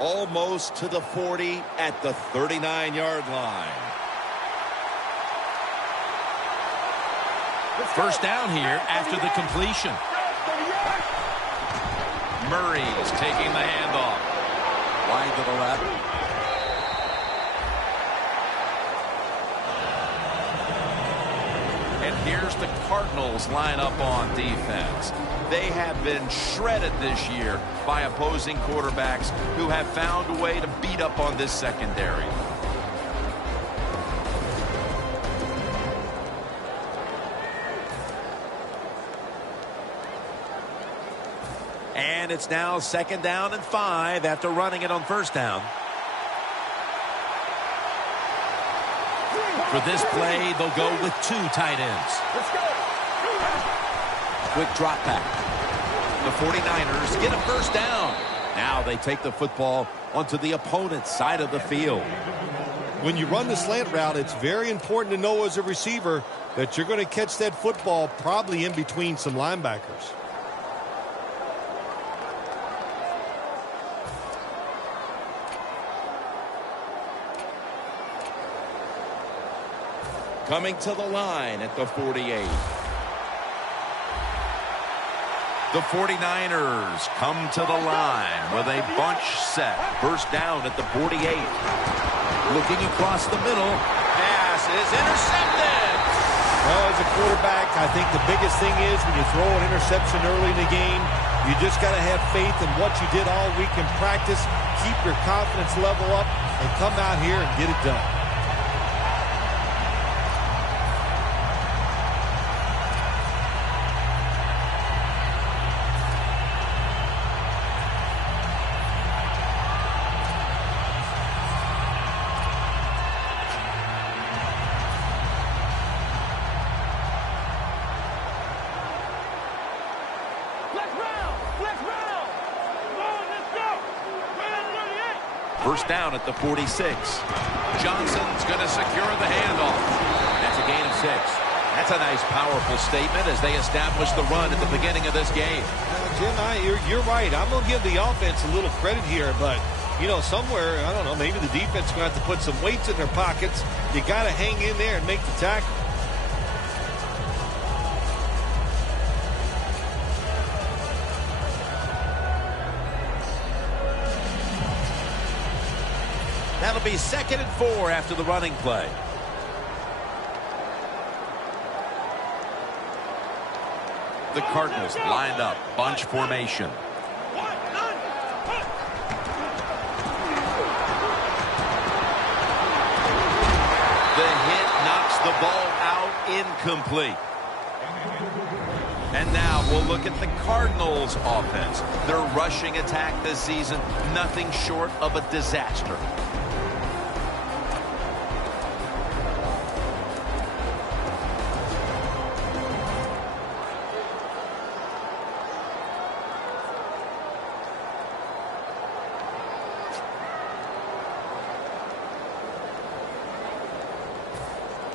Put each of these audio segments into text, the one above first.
almost to the 40 at the 39-yard line. First down here after the completion. Murray's taking the handoff. Wide to the left. And here's the Cardinals line up on defense. They have been shredded this year by opposing quarterbacks who have found a way to beat up on this secondary. And it's now 2nd down and 5 after running it on 1st down. For this play, they'll go with 2 tight ends. Let's go. Quick drop back. The 49ers get a 1st down. Now they take the football onto the opponent's side of the field. When you run the slant route, it's very important to know as a receiver that you're going to catch that football probably in between some linebackers. Coming to the line at the 48. The 49ers come to the line with a bunch set. 1st down at the 48. Looking across the middle. Pass is intercepted. Well, as a quarterback, I think the biggest thing is when you throw an interception early in the game, you just got to have faith in what you did all week in practice. Keep your confidence level up and come out here and get it done. First down at the 46. Johnson's going to secure the handoff. That's a gain of 6. That's a nice, powerful statement as they establish the run at the beginning of this game. Jim, you're right. I'm going to give the offense a little credit here, but, you know, somewhere, I don't know, maybe the defense is going to have to put some weights in their pockets. You got to hang in there and make the tackle. That'll be 2nd and 4 after the running play. The Cardinals lined up, bunch formation. The hit knocks the ball out, incomplete. And now we'll look at the Cardinals' offense. Their rushing attack this season, nothing short of a disaster.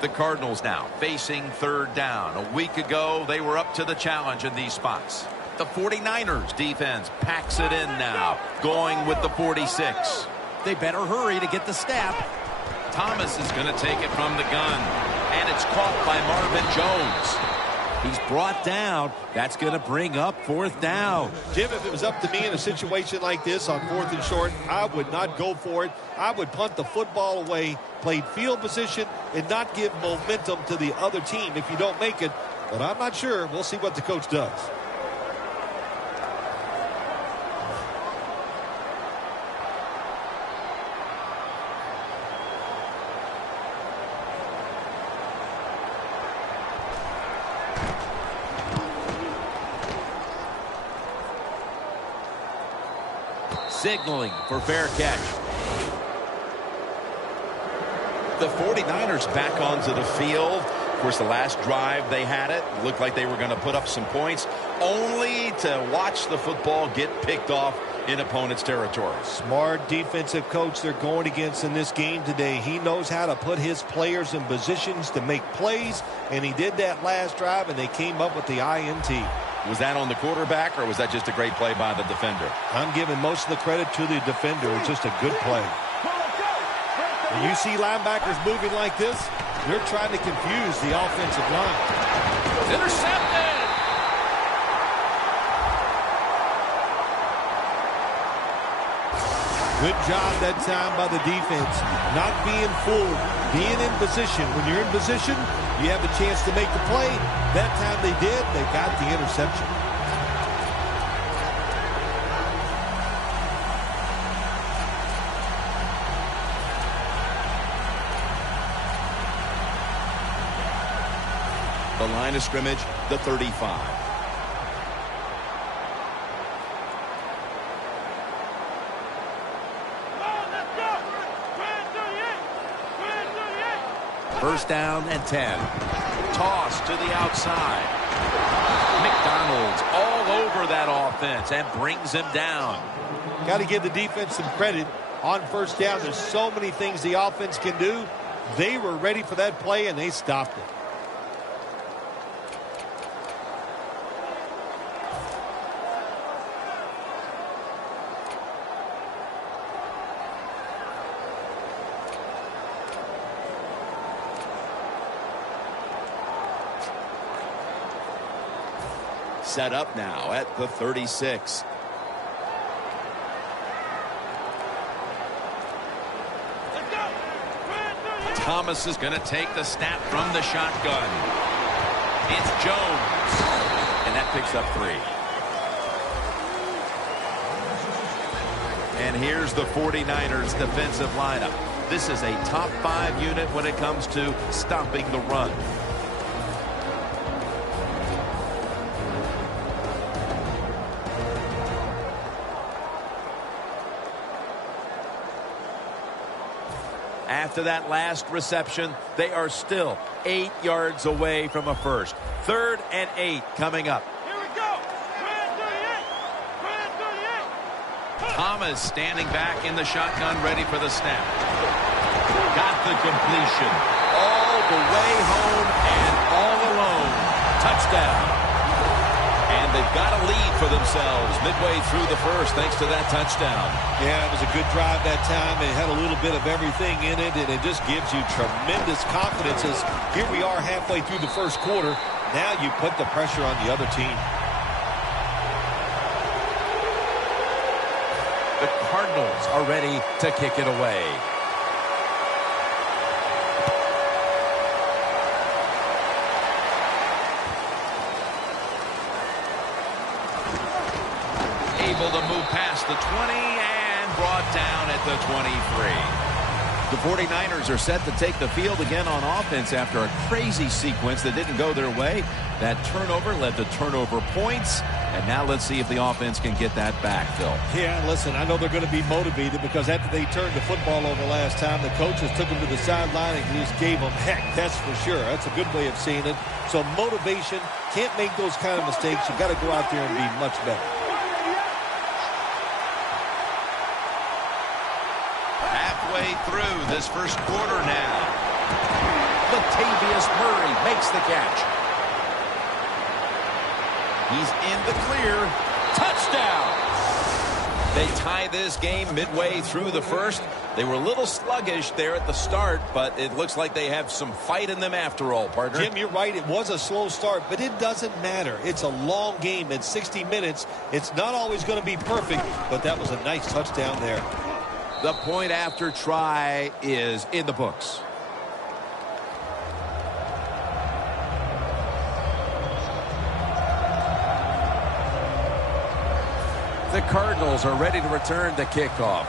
The Cardinals now facing 3rd down. A week ago, they were up to the challenge in these spots. The 49ers defense packs it in now, going with the 46. They better hurry to get the snap. Thomas is going to take it from the gun, and it's caught by Marvin Jones. He's brought down. That's going to bring up 4th down. Jim, if it was up to me in a situation like this on 4th and short, I would not go for it. I would punt the football away, play field position, and not give momentum to the other team if you don't make it. But I'm not sure. We'll see what the coach does. Signaling for fair catch. The 49ers back onto the field. Of course, the last drive they had it. Looked like they were going to put up some points, only to watch the football get picked off in opponent's territory. Smart defensive coach they're going against in this game today. He knows how to put his players in positions to make plays, and he did that last drive, and they came up with the INT. Was that on the quarterback, or was that just a great play by the defender? I'm giving most of the credit to the defender. It's just a good play. When you see linebackers moving like this, they're trying to confuse the offensive line. Intercepted! Good job that time by the defense. Not being fooled, being in position. When you're in position, you have a chance to make the play. That time they did. They got the interception. The line of scrimmage, the 35. First down and 10. Toss to the outside. McDonald's all over that offense and brings him down. Got to give the defense some credit on first down. There's so many things the offense can do. They were ready for that play, and they stopped it. Set up now at the 36. Thomas is going to take the snap from the shotgun. It's Jones. And that picks up 3. And here's the 49ers defensive lineup. This is a top 5 unit when it comes to stopping the run. After that last reception, they are still 8 yards away from a first. 3rd and 8 coming up. Here we go. Thomas standing back in the shotgun, ready for the snap. Got the completion. All the way home and all alone. Touchdown. And they've got a lead for themselves midway through the first thanks to that touchdown. Yeah, it was a good drive that time. It had a little bit of everything in it, and it just gives you tremendous confidence as here we are halfway through the first quarter. Now you put the pressure on the other team. The Cardinals are ready to kick it away. Able to move past the 20 and brought down at the 23. The 49ers are set to take the field again on offense after a crazy sequence that didn't go their way. That turnover led to turnover points. And now let's see if the offense can get that back, Phil. Yeah, listen, I know they're going to be motivated because after they turned the football over last time, the coaches took them to the sideline and just gave them heck, that's for sure. That's a good way of seeing it. So motivation, can't make those kind of mistakes. You got to go out there and be much better. Halfway through this first quarter now. Latavius Murray makes the catch. He's in the clear. Touchdown! They tie this game midway through the first. They were a little sluggish there at the start, but it looks like they have some fight in them after all, partner. Jim, you're right. It was a slow start, but it doesn't matter. It's a long game. It's 60 minutes. It's not always going to be perfect, but that was a nice touchdown there. The point after try is in the books. The Cardinals are ready to return the kickoff.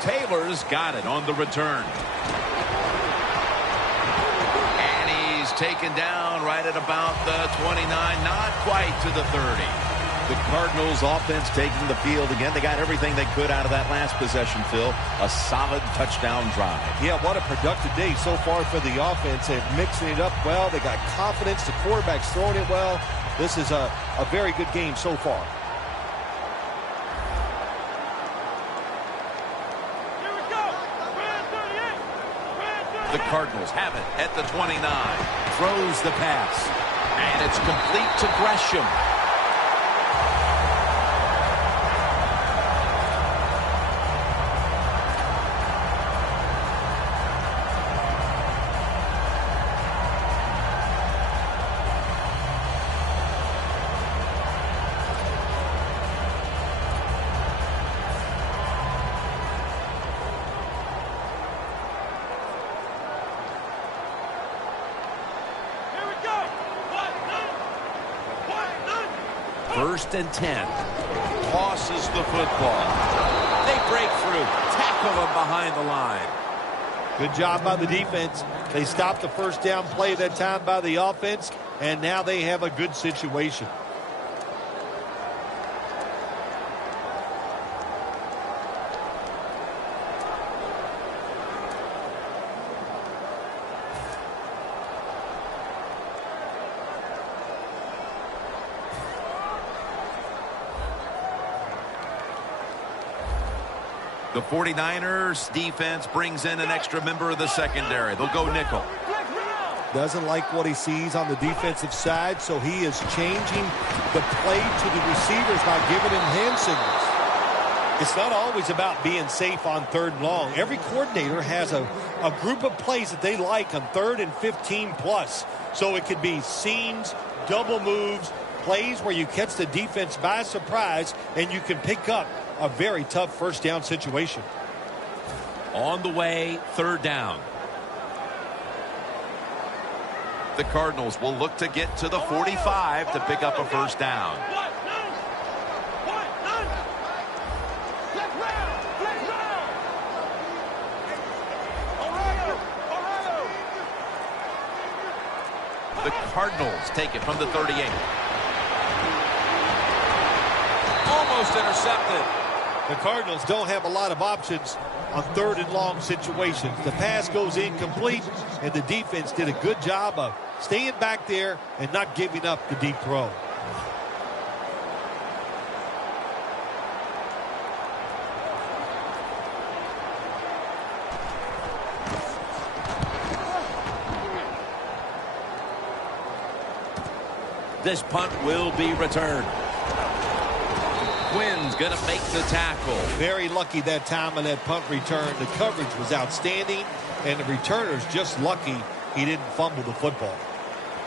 Taylor's got it on the return. And he's taken down right at about the 29, not quite to the 30. The Cardinals offense taking the field again. They got everything they could out of that last possession, Phil. A solid touchdown drive. Yeah, what a productive day so far for the offense. They're mixing it up well. They got confidence. The quarterback's throwing it well. This is a very good game so far. The Cardinals have it at the 29. Throws the pass. And it's complete to Gresham. First and 10. Tosses the football. They break through. Tackle him behind the line. Good job by the defense. They stopped the first down play that time by the offense, and now they have a good situation. The 49ers defense brings in an extra member of the secondary. They'll go nickel. Doesn't like what he sees on the defensive side, so he is changing the play to the receivers by giving him hand signals. It's not always about being safe on 3rd and long. Every coordinator has a group of plays that they like on 3rd and 15 plus. So it could be seams, double moves, plays where you catch the defense by surprise and you can pick up a very tough first down situation. On the way, 3rd down. The Cardinals will look to get to the 45 to pick up a first down. The Cardinals take it from the 38. Almost intercepted. The Cardinals don't have a lot of options on 3rd and long situations. The pass goes incomplete, and the defense did a good job of staying back there and not giving up the deep throw. This punt will be returned. Quinn's going to make the tackle. Very lucky that time on that punt return. The coverage was outstanding, and the returner's just lucky he didn't fumble the football.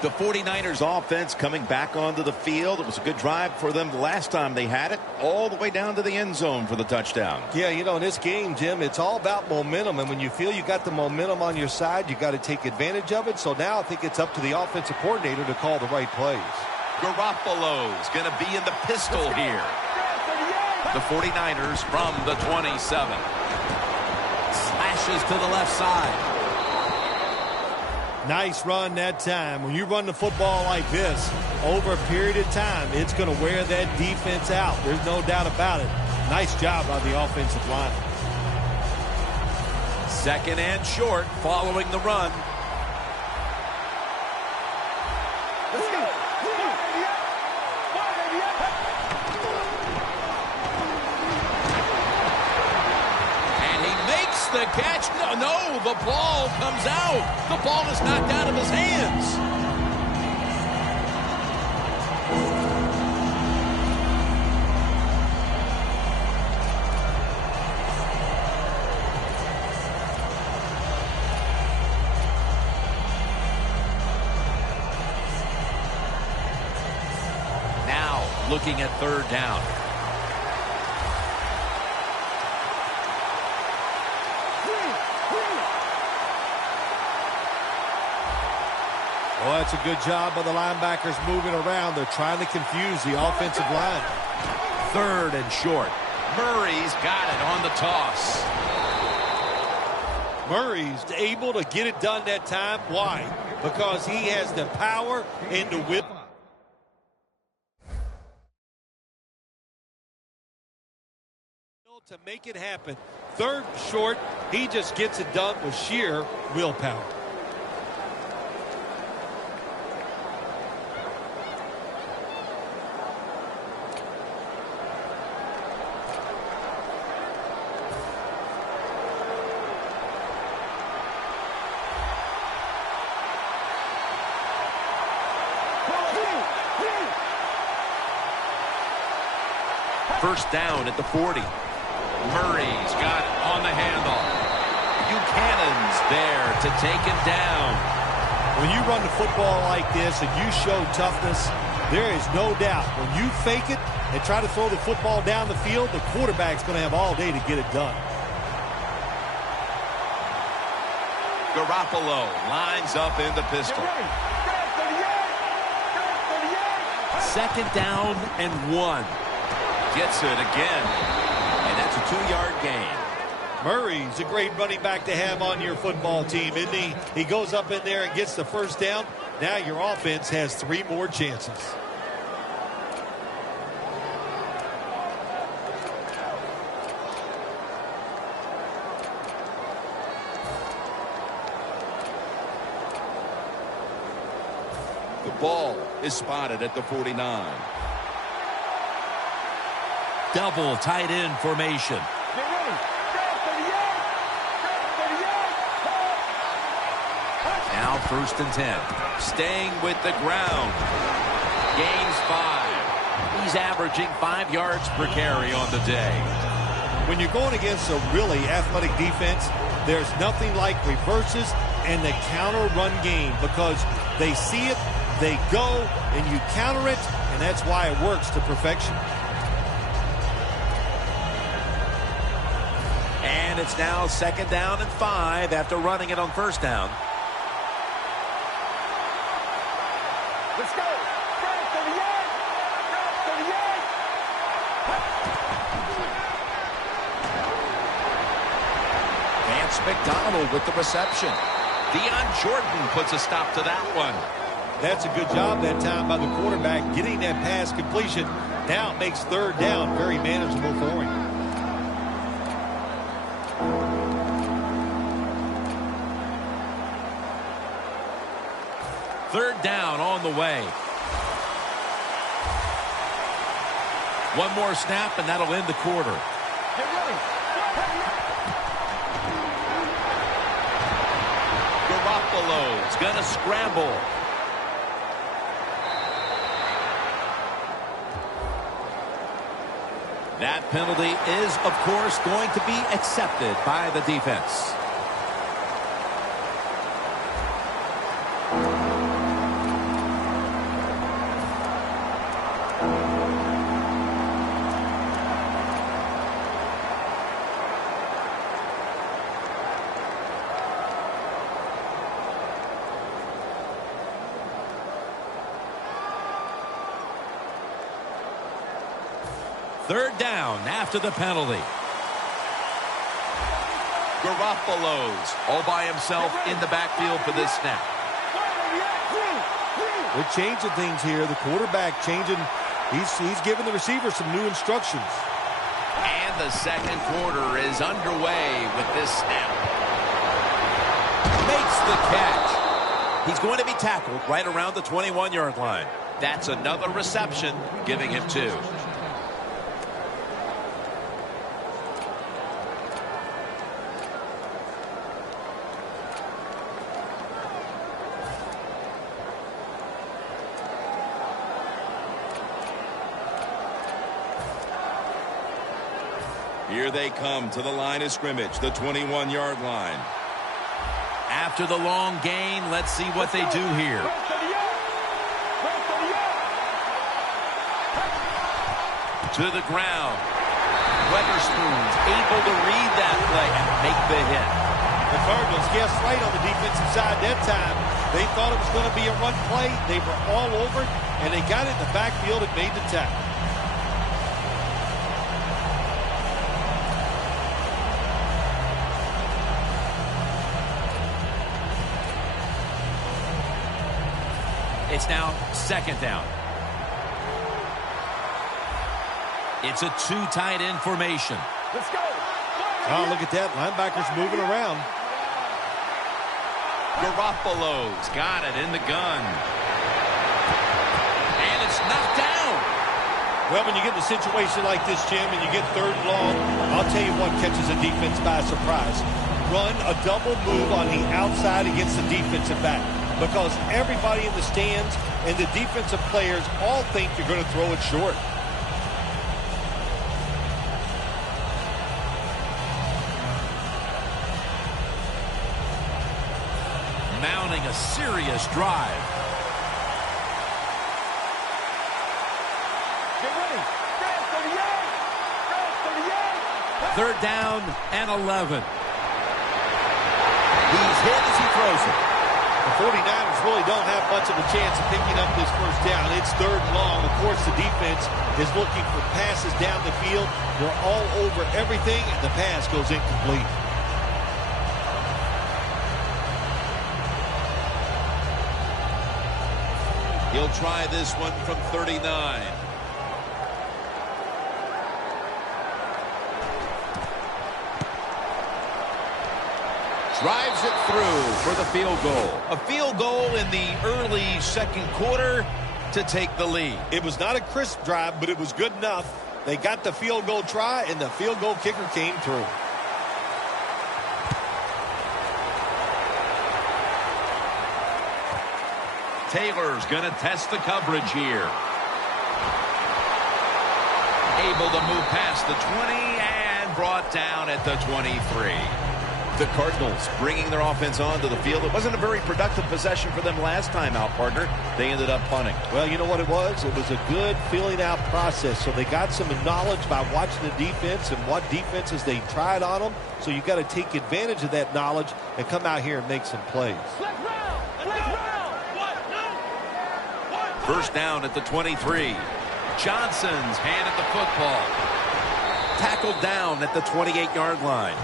The 49ers offense coming back onto the field. It was a good drive for them the last time they had it, all the way down to the end zone for the touchdown. Yeah, you know, in this game, Jim, it's all about momentum, and when you feel you got the momentum on your side, you got to take advantage of it. So now I think it's up to the offensive coordinator to call the right plays. Garoppolo's going to be in the pistol here. The 49ers from the 27. Slashes to the left side. Nice run that time. When you run the football like this, over a period of time, it's going to wear that defense out. There's no doubt about it. Nice job by the offensive line. 2nd and short following the run. The catch. No, the ball comes out. The ball is knocked out of his hands. Now, looking at 3rd down. Well, that's a good job by the linebackers moving around. They're trying to confuse the offensive line. 3rd and short. Murray's got it on the toss. Murray's able to get it done that time. Why? Because he has the power and the whip to make it happen. 3rd and short, he just gets it done with sheer willpower. First down at the 40. Murray's got it on the handoff. Buchanan's there to take him down. When you run the football like this and you show toughness, there is no doubt when you fake it and try to throw the football down the field, the quarterback's going to have all day to get it done. Garoppolo lines up in the pistol. Second down and 1. Gets it again. And that's a 2-yard gain. Murray's a great running back to have on your football team, isn't he? He goes up in there and gets the first down. Now your offense has 3 more chances. The ball is spotted at the 49. Double tight end formation. Now first and 10. Staying with the ground. Gains 5. He's averaging 5 yards per carry on the day. When you're going against a really athletic defense, there's nothing like reverses and the counter run game because they see it, they go, and you counter it, and that's why it works to perfection. And it's now second down and 5 after running it on first down. Let's go. Vance McDonald with the reception. Deion Jordan puts a stop to that one. That's a good job that time by the quarterback getting that pass completion. Now it makes third down very manageable for him. Third down on the way. One more snap, and that'll end the quarter. Garoppolo's going to scramble. That penalty is, of course, going to be accepted by the defense. Third down after the penalty. Garoppolo's all by himself in the backfield for this snap. We're changing things here. The quarterback changing. He's giving the receiver some new instructions. And the second quarter is underway with this snap. Makes the catch. He's going to be tackled right around the 21-yard line. That's another reception, giving him 2. Here they come to the line of scrimmage, the 21-yard line. After the long gain, let's see what they do here. To the ground. Weatherspoon's able to read that play and make the hit. The Cardinals guessed right on the defensive side that time. They thought it was going to be a run play. They were all over it, and they got it in the backfield and made the tackle. It's now second down. It's a 2 tight end formation. Let's go. Oh, look at that. Linebackers moving around. Garoppolo's got it in the gun. And it's knocked down. Well, when you get in a situation like this, Jim, and you get third and long, I'll tell you what catches a defense by surprise. Run a double move on the outside against the defensive back. because everybody in the stands and the defensive players all think you're going to throw it short. Mounting a serious drive. Get ready. Grand 38. Grand 38. Third down and 11. He's hit as he throws it. The 49ers really don't have much of a chance of picking up this first down. It's third and long. Of course, the defense is looking for passes down the field. They're all over everything, and the pass goes incomplete. He'll try this one from 39. Drives it through for the field goal. A field goal in the early second quarter to take the lead. It was not a crisp drive, but it was good enough. They got the field goal try, and the field goal kicker came through. Taylor's going to test the coverage here. Able to move past the 20 and brought down at the 23. The Cardinals bringing their offense onto the field. It wasn't a very productive possession for them last time out, partner. They ended up punting. Well, you know what it was? It was a good filling out process. So they got some knowledge by watching the defense and what defenses they tried on them. So you got to take advantage of that knowledge and come out here and make some plays. First down at the 23. Johnson's handed the football. Tackled down at the 28-yard line.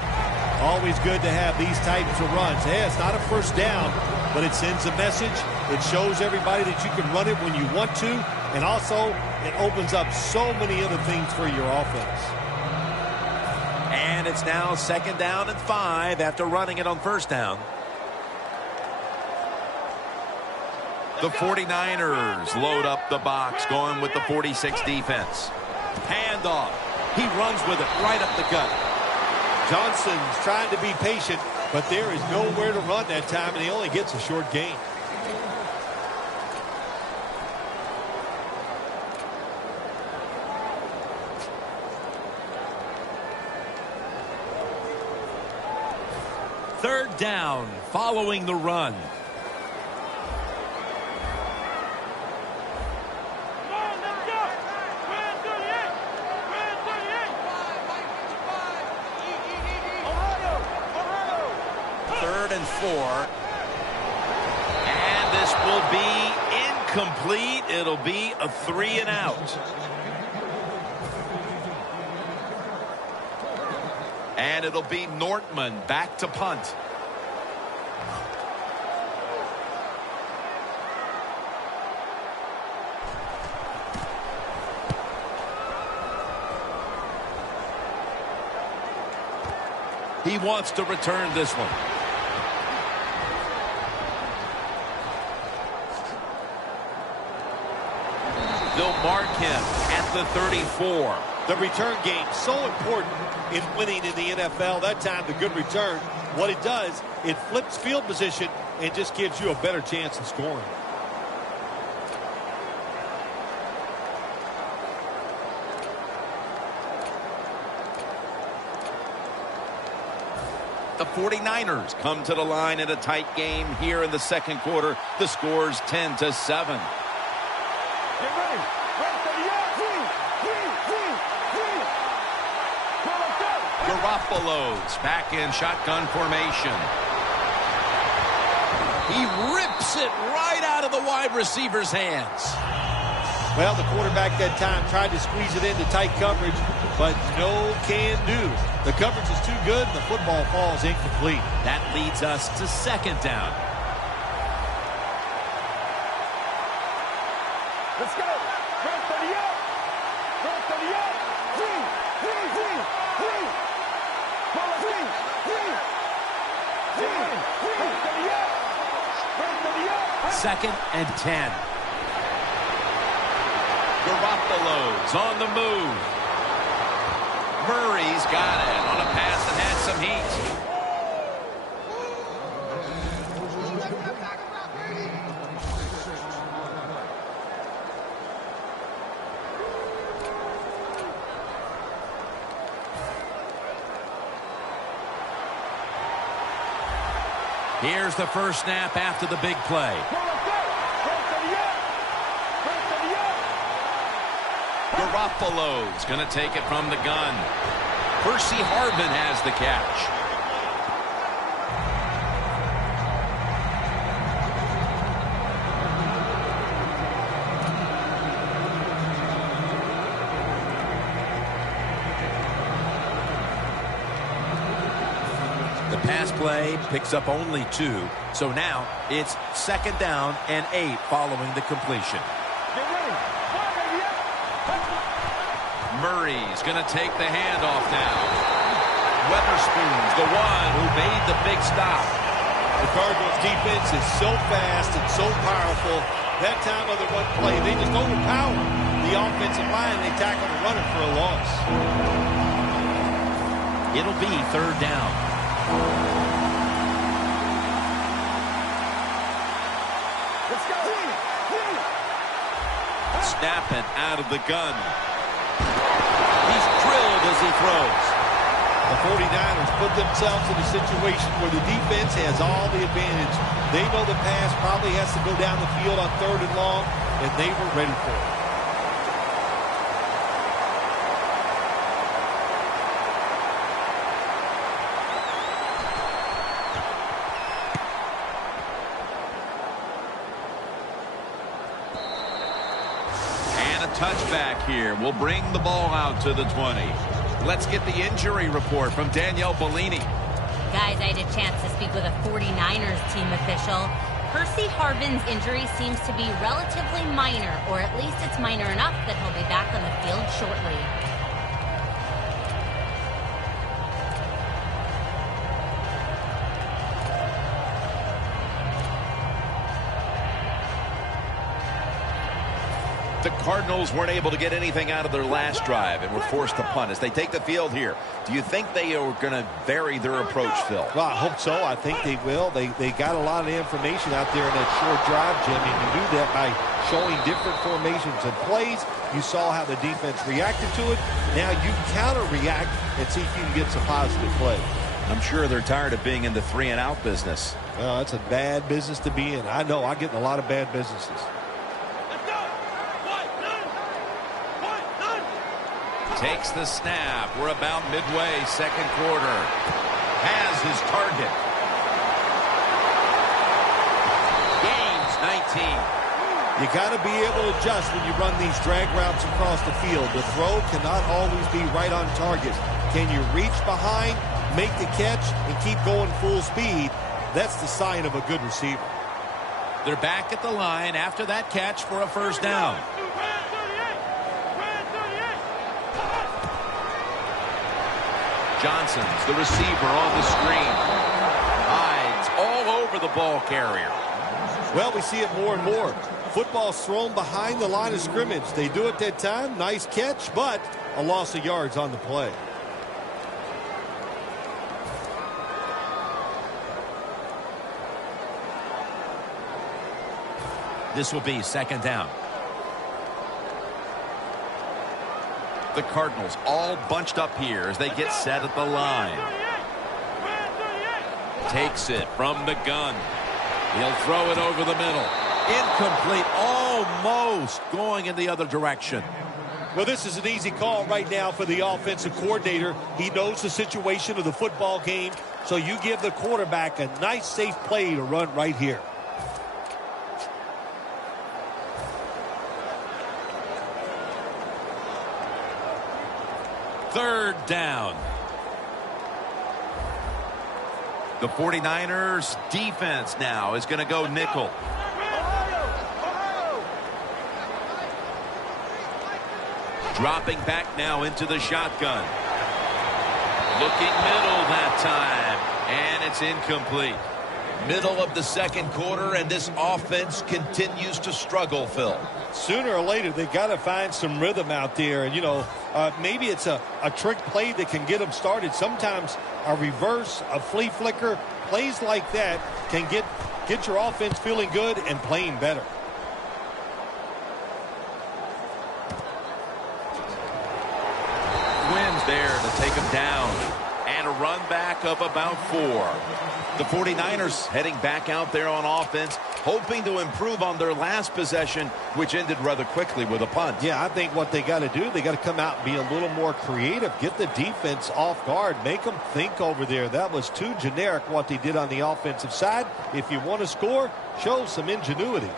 Always good to have these types of runs. Hey, it's not a first down, but it sends a message. It shows everybody that you can run it when you want to, and also it opens up so many other things for your offense. And it's now second down and 5 after running it on first down. The 49ers load up the box, going with the 46 defense. Handoff. He runs with it right up the gut. Johnson's trying to be patient, but there is nowhere to run that time, and he only gets a short gain. Third down following the run. Third and 4. And this will be incomplete. It'll be a 3 and out. And it'll be Nortman back to punt. He wants to return this one. They'll mark him at the 34. The return game, so important in winning in the NFL. That time, the good return, what it does, it flips field position and just gives you a better chance of scoring. The 49ers come to the line in a tight game here in the second quarter. The score's 10-7. Get ready. Grand 38. Garoppolo's back in shotgun formation. He rips it right out of the wide receiver's hands. Well, the quarterback that time tried to squeeze it into tight coverage, but no can do. The coverage is too good, and the football falls incomplete. That leads us to second down. Let's go. Grand 38. Grand 38. Three. Well, let's go. Grand 38. Grand 38. Second and 10. Garoppolo's on the move. Murray's got it on a pass that had some heat. Here's the first snap after the big play. Garoppolo's going to take it from the gun. Percy Harvin has the catch. The pass play picks up only 2. So now it's 2nd down and 8 following the completion. Murray's going to take the handoff now. Weatherspoon's the one who made the big stop. The Cardinals defense is so fast and so powerful. That time of the run play, they just overpower the offensive line. They tackle the runner for a loss. It'll be 3rd down. Let's go. Snapping out of the gun. He's drilled as he throws. The 49ers put themselves in a situation where the defense has all the advantage. They know the pass probably has to go down the field on 3rd and long, and they were ready for it. Touchback here will bring the ball out to the 20. Let's get the injury report from Danielle Bellini. Guys, I had a chance to speak with a 49ers team official. Percy Harvin's injury seems to be relatively minor, or at least it's minor enough that he'll be back on the field shortly. The Cardinals weren't able to get anything out of their last drive and were forced to punt as they take the field here. Do you think they are going to vary their approach, Phil? Well, I hope so. I think they will. They got a lot of information out there in that short drive, Jim. And you do that by showing different formations and plays. You saw how the defense reacted to it. Now you counter-react and see if you can get some positive play. I'm sure they're tired of being in the 3-and-out business. Well, it's a bad business to be in. I know. I get in a lot of bad businesses. Takes the snap. We're about midway, 2nd quarter. Has his target. Gains 19. You got to be able to adjust when you run these drag routes across the field. The throw cannot always be right on target. Can you reach behind, make the catch, and keep going full speed? That's the sign of a good receiver. They're back at the line after that catch for a 1st down. Johnson's the receiver on the screen. Hides all over the ball carrier. Well, we see it more and more. Football's thrown behind the line of scrimmage. They do it that time. Nice catch, but a loss of yards on the play. This will be 2nd down. The Cardinals all bunched up here as they get set at the line. Takes it from the gun. He'll throw it over the middle. Incomplete, almost going in the other direction. Well, this is an easy call right now for the offensive coordinator. He knows the situation of the football game, so you give the quarterback a nice, safe play to run right here. Third down. The 49ers defense now is going to go nickel. Dropping back now into the shotgun. Looking middle that time, and it's incomplete. Middle of the 2nd quarter, and this offense continues to struggle, Phil. Sooner or later, they got to find some rhythm out there. And, you know, maybe it's a trick play that can get them started. Sometimes a reverse, a flea flicker, plays like that can get your offense feeling good and playing better. Quinn's there to take him down. And and a run back of about 4. The 49ers heading back out there on offense, hoping to improve on their last possession, which ended rather quickly with a punt. Yeah, I think what they got to do, they got to come out and be a little more creative, get the defense off guard, make them think over there. That was too generic what they did on the offensive side. If you want to score, show some ingenuity.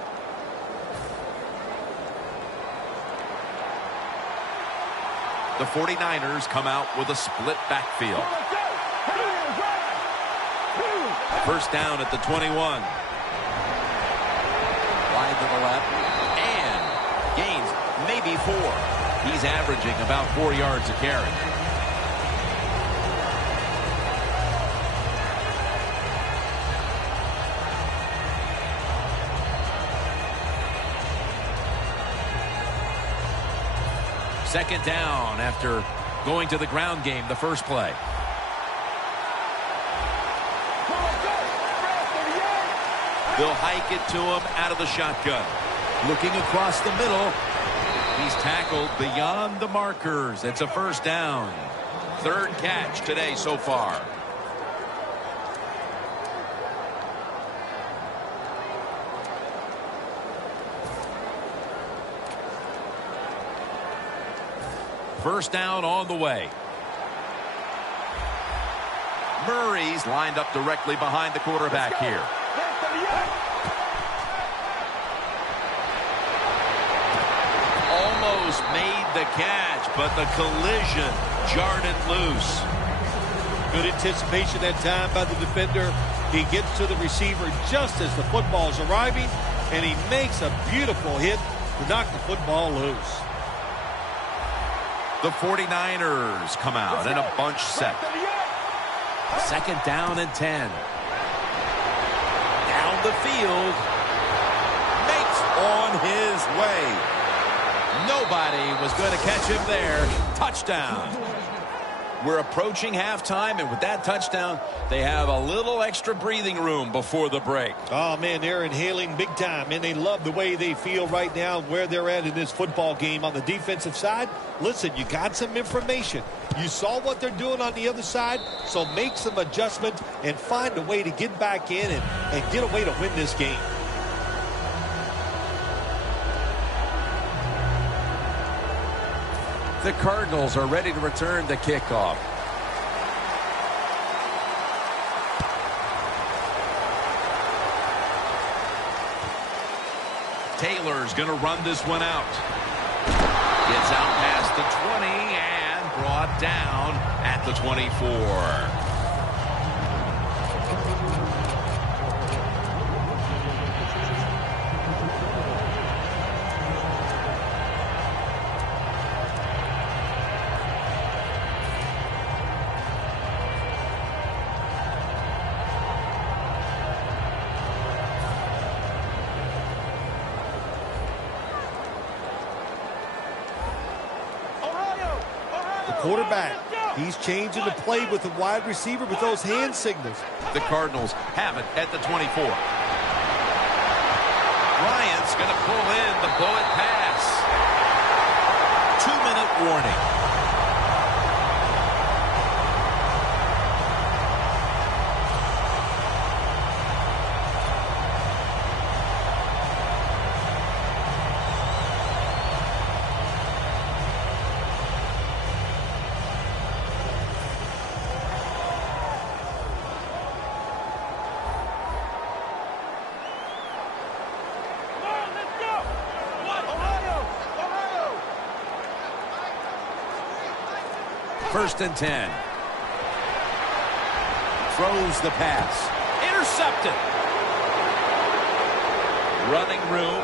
The 49ers come out with a split backfield. First down at the 21. Wide to the left. And gains maybe 4. He's averaging about 4 yards a carry. Second down after going to the ground game the first play. They'll hike it to him out of the shotgun. Looking across the middle. He's tackled beyond the markers. It's a first down. Third catch today so far. First down on the way. Murray's lined up directly behind the quarterback here. Almost made the catch, but the collision jarred it loose. Good anticipation that time by the defender. He gets to the receiver just as the football is arriving, and he makes a beautiful hit to knock the football loose. The 49ers come out in a bunch set. Second down and 10. Down the field. Makes on his way. Nobody was going to catch him there. Touchdown. We're approaching halftime, and with that touchdown, they have a little extra breathing room before the break. Oh, man, they're inhaling big time, and they love the way they feel right now, where they're at in this football game. On the defensive side, listen, you got some information. You saw what they're doing on the other side, so make some adjustments and find a way to get back in and get a way to win this game. The Cardinals are ready to return the kickoff. Taylor's going to run this one out. Gets out past the 20 and brought down at the 24. Quarterback, he's changing the play with the wide receiver with those hand signals. The Cardinals have it at the 24. Bryant's going to pull in the bullet pass. 2-minute warning. First and 10. Throws the pass. Intercepted. Running room.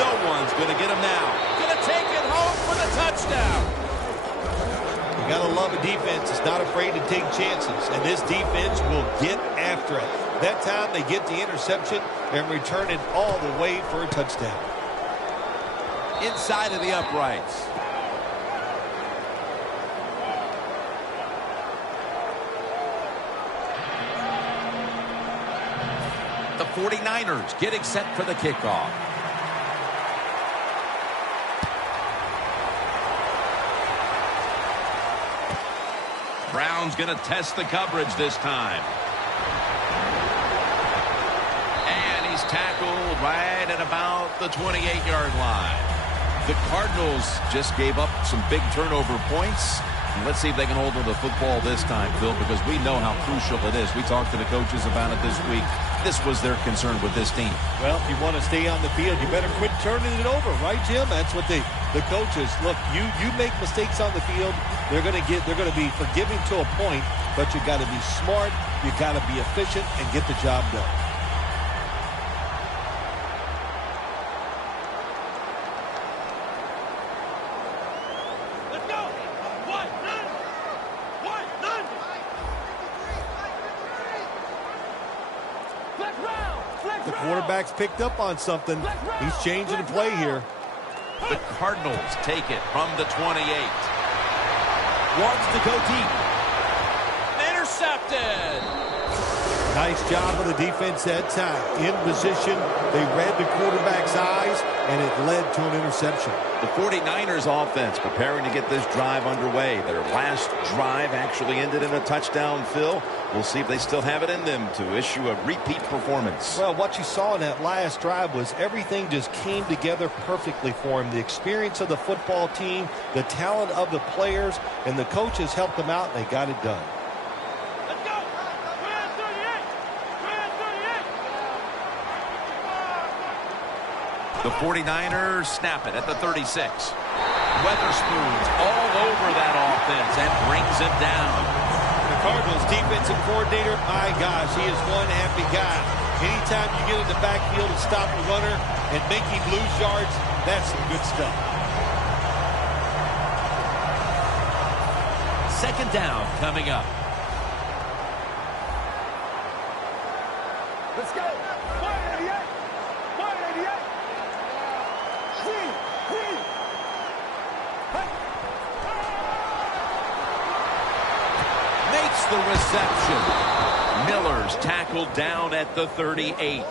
No one's going to get him now. Going to take it home for the touchdown. You got to love a defense that's not afraid to take chances, and this defense will get after it. That time they get the interception and return it all the way for a touchdown. Inside of the uprights. The 49ers getting set for the kickoff. Brown's going to test the coverage this time. And he's tackled right at about the 28-yard line. The Cardinals just gave up some big turnover points. And let's see if they can hold on to the football this time, Phil, because we know how crucial it is. We talked to the coaches about it this week. This was their concern with this team. Well, if you want to stay on the field, you better quit turning it over, right, Jim? That's what the coaches look. You make mistakes on the field, they're going to be forgiving to a point, but you got to be smart, you got to be efficient, and get the job done. The quarterback's picked up on something. He's changing the play here. The Cardinals take it from the 28. Wants to go deep. Intercepted. Nice job of the defense that time. In position, they read the quarterback's eyes, and it led to an interception. The 49ers offense preparing to get this drive underway. Their last drive actually ended in a touchdown, Phil. We'll see if they still have it in them to issue a repeat performance. Well, what you saw in that last drive was everything just came together perfectly for him. The experience of the football team, the talent of the players, and the coaches helped them out, and they got it done. The 49ers snap it at the 36. Weatherspoon's all over that offense and brings him down. The Cardinals defensive coordinator, my gosh, he is one happy guy. Anytime you get in the backfield and stop the runner and make him lose yards, that's some good stuff. Second down coming up. Let's go. 188. 188. Makes the reception. Miller's tackled down at the 38.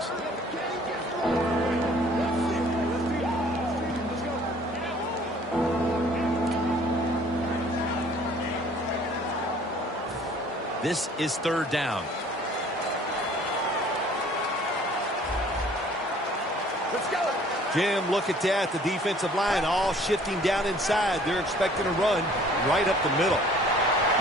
This is third down. Let's go. Jim, look at that. The defensive line all shifting down inside. They're expecting a run right up the middle.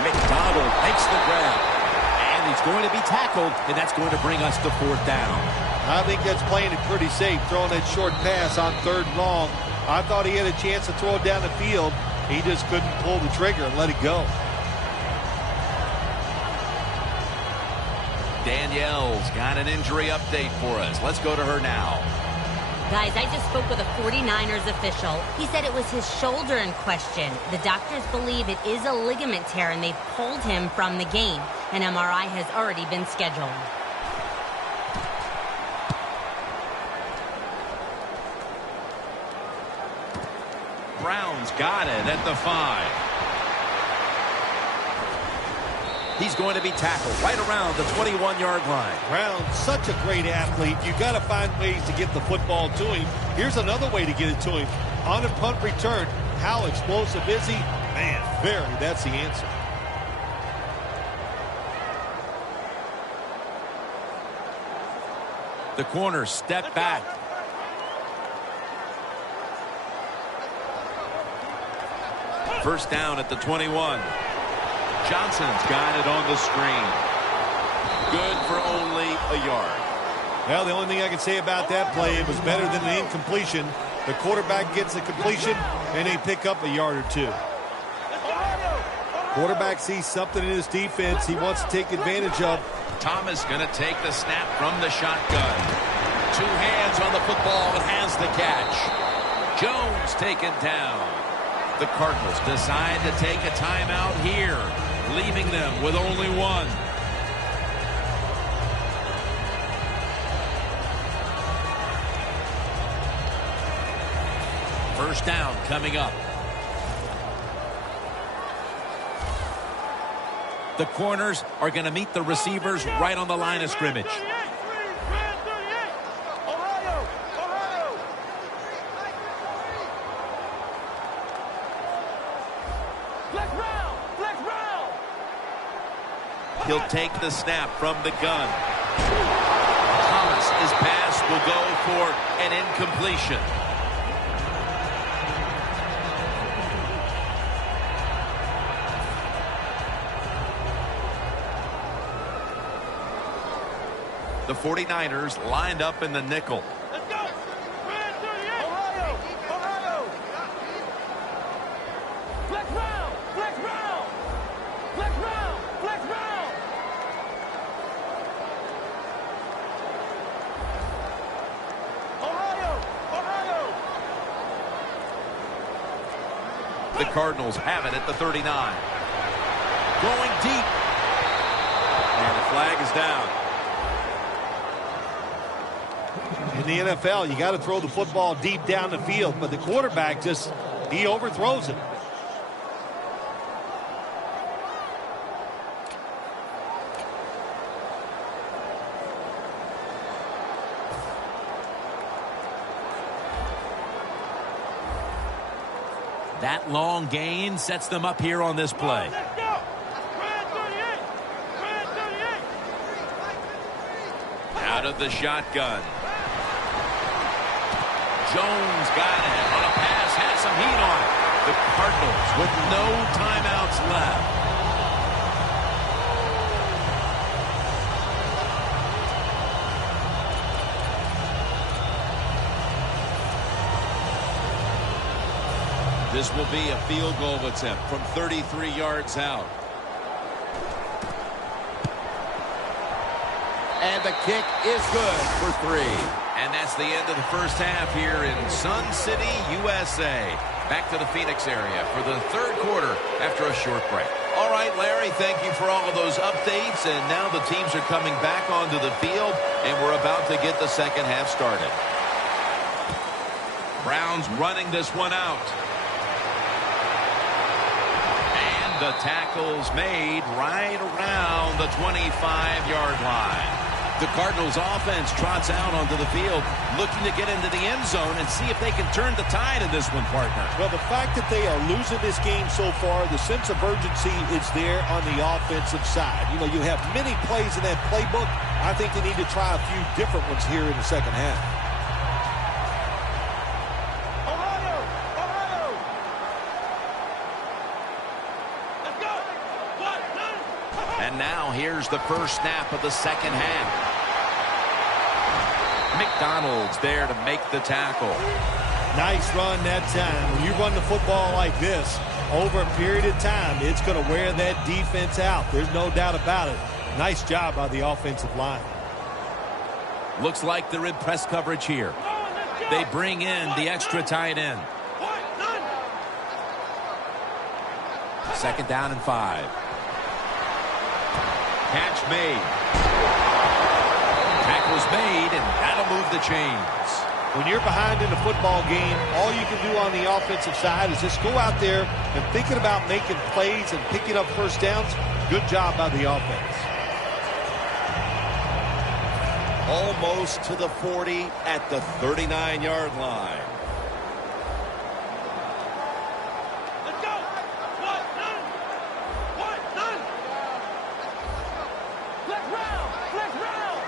McDonald makes the grab. And he's going to be tackled, and that's going to bring us to fourth down. I think that's playing it pretty safe, throwing that short pass on third and long. I thought he had a chance to throw it down the field. He just couldn't pull the trigger and let it go. Danielle's got an injury update for us. Let's go to her now. Guys, I just spoke with a 49ers official. He said it was his shoulder in question. The doctors believe it is a ligament tear, and they've pulled him from the game. An MRI has already been scheduled. Brown's got it at the 5. He's going to be tackled right around the 21-yard line. Brown, such a great athlete. You got to find ways to get the football to him. Here's another way to get it to him. On a punt return, how explosive is he? Man, very. That's the answer. The corner step back. First down at the 21. Johnson's got it on the screen. Good for only a yard. Well, the only thing I can say about that play, it was better than an incompletion. The quarterback gets the completion, and they pick up a yard or two. Quarterback sees something in his defense he wants to take advantage of. Thomas going to take the snap from the shotgun. Two hands on the football and has the catch. Jones taken down. The Cardinals decide to take a timeout here, leaving them with only one. First down coming up. The corners are going to meet the receivers right on the line of scrimmage. He'll take the snap from the gun. Thomas, his pass will go for an incompletion. The 49ers lined up in the nickel. Let's go. Ohio. Ohio. Flex round. Flex round. Flex round. Flex round. Ohio. Ohio. The Cardinals have it at the 39. Going deep. And the flag is down. In the NFL, you got to throw the football deep down the field, but the quarterback he overthrows it. That long gain sets them up here on this play. Let's go. Red 38. Red 38. Out of the shotgun. Jones got it on a pass, had some heat on it. The Cardinals with no timeouts left. This will be a field goal attempt from 33 yards out. And the kick is good for 3. And that's the end of the first half here in Sun City, USA. Back to the Phoenix area for the third quarter after a short break. All right, Larry, thank you for all of those updates. And now the teams are coming back onto the field, and we're about to get the second half started. Browns running this one out. And the tackle's made right around the 25-yard line. The Cardinals offense trots out onto the field, looking to get into the end zone and see if they can turn the tide in this one, partner. Well, the fact that they are losing this game so far, the sense of urgency is there on the offensive side. You know, you have many plays in that playbook. I think they need to try a few different ones here in the second half. Ohio. Ohio. Let's go. One, none. And now here's the first snap of the second half. McDonald's there to make the tackle. Nice run that time. When you run the football like this over a period of time, it's going to wear that defense out. There's no doubt about it. Nice job by the offensive line. Looks like they're in press coverage here. They bring in the extra tight end. Second down and 5. Catch made. Tackle's made, and that'll move the chains. When you're behind in a football game, all you can do on the offensive side is just go out there and thinking about making plays and picking up first downs. Good job by the offense. Almost to the 40 at the 39-yard line. Let's go. One, none. One, none. Flex round. Flex round.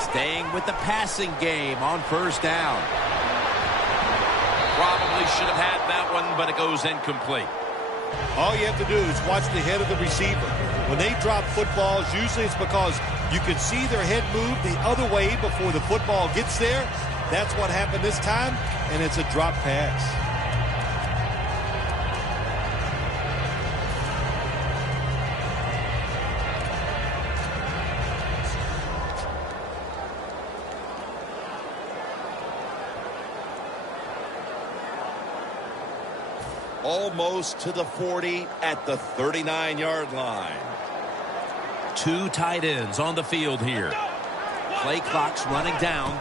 Staying with the passing game on first down. Probably should have had that one, but it goes incomplete. All you have to do is watch the head of the receiver. When they drop footballs, usually it's because you can see their head move the other way before the football gets there. That's what happened this time, and it's a drop pass. Almost to the 40 at the 39-yard line. 2 tight ends on the field here. Play clock's running down.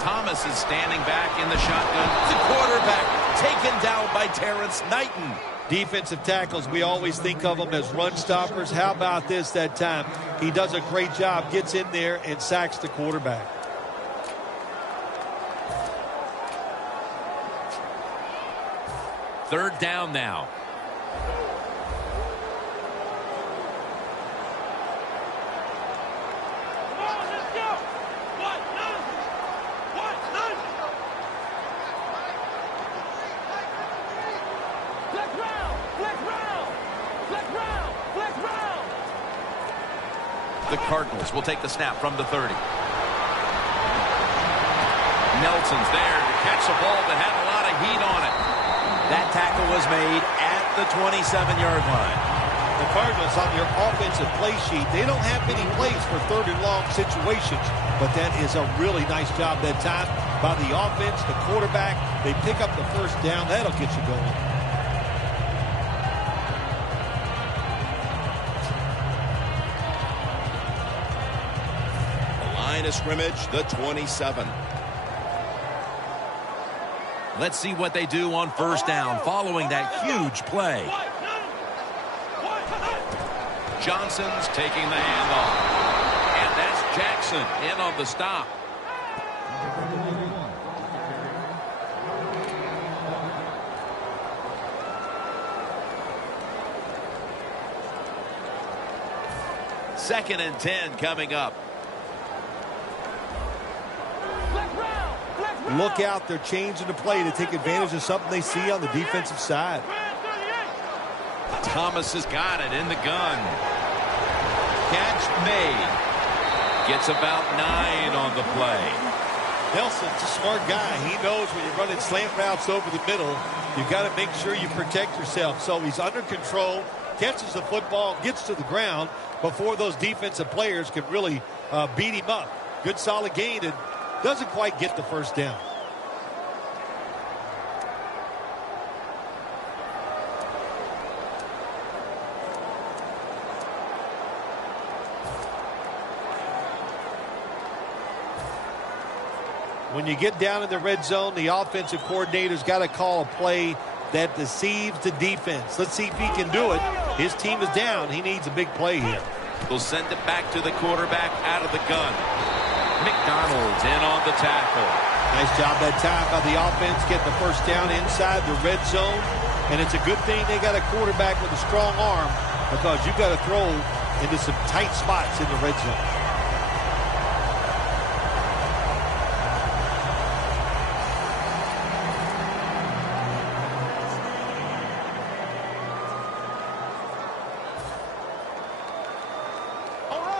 Thomas is standing back in the shotgun. The quarterback taken down by Terrence Knighton. Defensive tackles, we always think of them as run stoppers. How about this that time? He does a great job, gets in there and sacks the quarterback. Third down now. The Cardinals will take the snap from the 30. Nelson's there to catch the ball that had a lot of heat on it. That tackle was made at the 27-yard line. The Cardinals on their offensive play sheet, they don't have many plays for third and long situations, but that is a really nice job that time by the offense, the quarterback. They pick up the first down. That'll get you going. Line of scrimmage, the 27. Let's see what they do on first down following that huge play. Johnson's taking the handoff. And that's Jackson in on the stop. Second and 10 coming up. Look out, they're changing the play to take advantage of something they see on the defensive side. Thomas has got it in the gun. Catch made. Gets about 9 on the play. Nelson's a smart guy. He knows when you're running slant routes over the middle, you've got to make sure you protect yourself. So he's under control, catches the football, gets to the ground before those defensive players can really beat him up. Good solid gain and doesn't quite get the first down. When you get down in the red zone, the offensive coordinator's got to call a play that deceives the defense. Let's see if he can do it. His team is down. He needs a big play here. They'll send it back to the quarterback out of the gun. McDonald's in on the tackle. Nice job that time by the offense. Get the first down inside the red zone. And it's a good thing they got a quarterback with a strong arm, because you've got to throw into some tight spots in the red zone.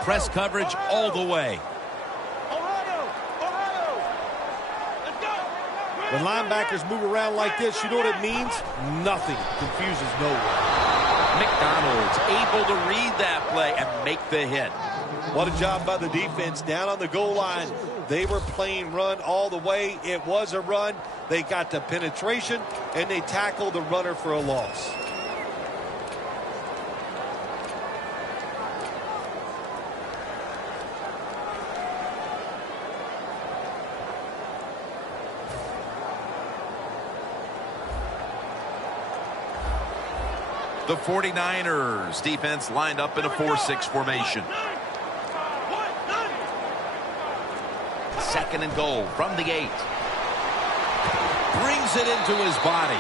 Press coverage all the way. When linebackers move around like this, you know what it means? Nothing. Confuses no one. McDonald's able to read that play and make the hit. What a job by the defense down on the goal line. They were playing run all the way. It was a run. They got the penetration, and they tackled the runner for a loss. The 49ers defense lined up in a 4-6 formation. Second and goal from the 8. Brings it into his body.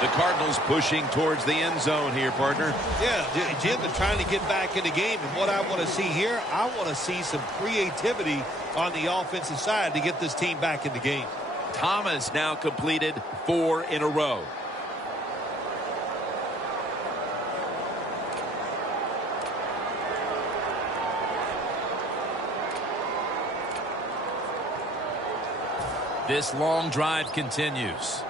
The Cardinals pushing towards the end zone here, partner. Yeah, Jim, they're trying to get back in the game. And what I want to see here, I want to see some creativity on the offensive side to get this team back in the game. Thomas now completed 4 in a row. This long drive continues.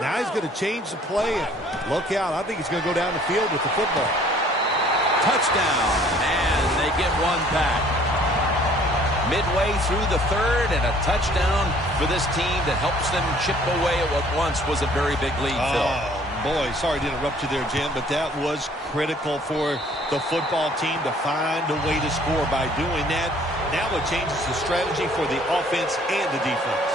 Now he's going to change the play. Look out. I think he's going to go down the field with the football. Touchdown. And they get one back. Midway through the third, and a touchdown for this team that helps them chip away at what once was a very big lead, Phil. Boy, sorry to interrupt you there, Jim, but that was critical for the football team to find a way to score by doing that. Now it changes the strategy for the offense and the defense.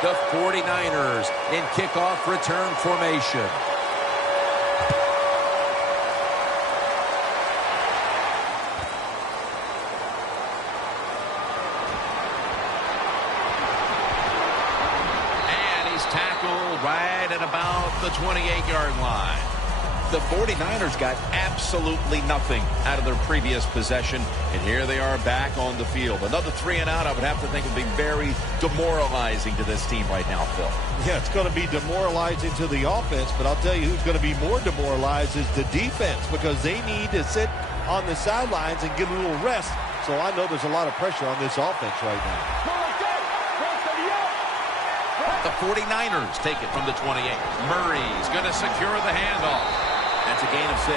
The 49ers in kickoff return formation. And he's tackled right at about the 28-yard line. The 49ers got absolutely nothing out of their previous possession, and here they are back on the field. Another 3 and out, I would have to think, would be very demoralizing to this team right now, Phil. Yeah, it's going to be demoralizing to the offense, but I'll tell you who's going to be more demoralized is the defense, because they need to sit on the sidelines and get a little rest. So I know there's a lot of pressure on this offense right now. The 49ers take it from the 28. Murray's going to secure the handoff. That's a gain of 6.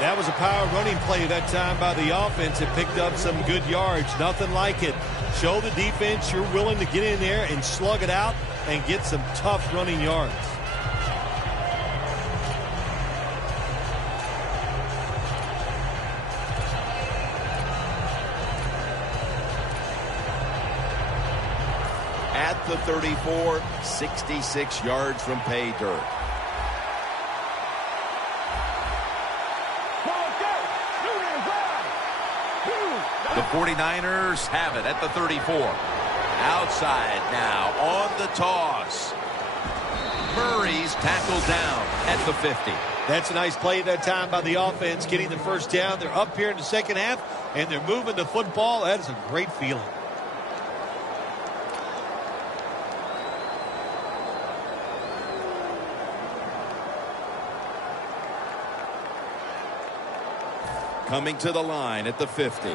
That was a power running play that time by the offense. It picked up some good yards. Nothing like it. Show the defense you're willing to get in there and slug it out and get some tough running yards. At the 34, 66 yards from pay dirt. The 49ers have it at the 34. Outside now on the toss. Murray's tackled down at the 50. That's a nice play that time by the offense, getting the first down. They're up here in the second half, and they're moving the football. That is a great feeling. Coming to the line at the 50.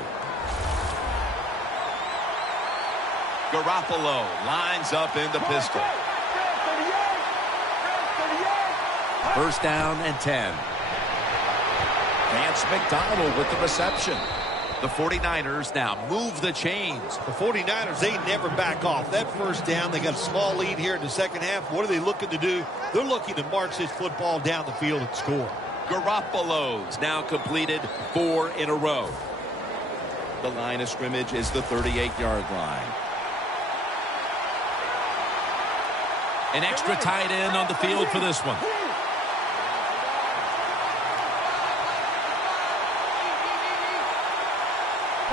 Garoppolo lines up in the pistol. First down and 10. Vance McDonald with the reception. The 49ers now move the chains. The 49ers, they never back off. That first down, they got a small lead here in the second half. What are they looking to do? They're looking to march this football down the field and score. Garoppolo's now completed 4 in a row. The line of scrimmage is the 38-yard line. An extra tight end on the field for this one.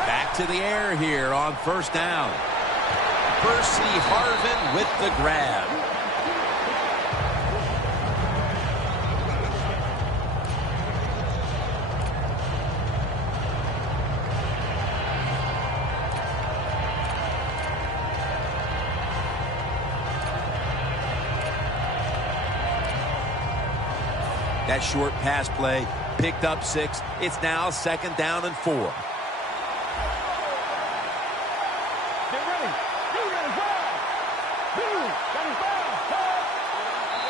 Back to the air here on first down. Percy Harvin with the grab. That short pass play picked up 6. It's now second down and 4.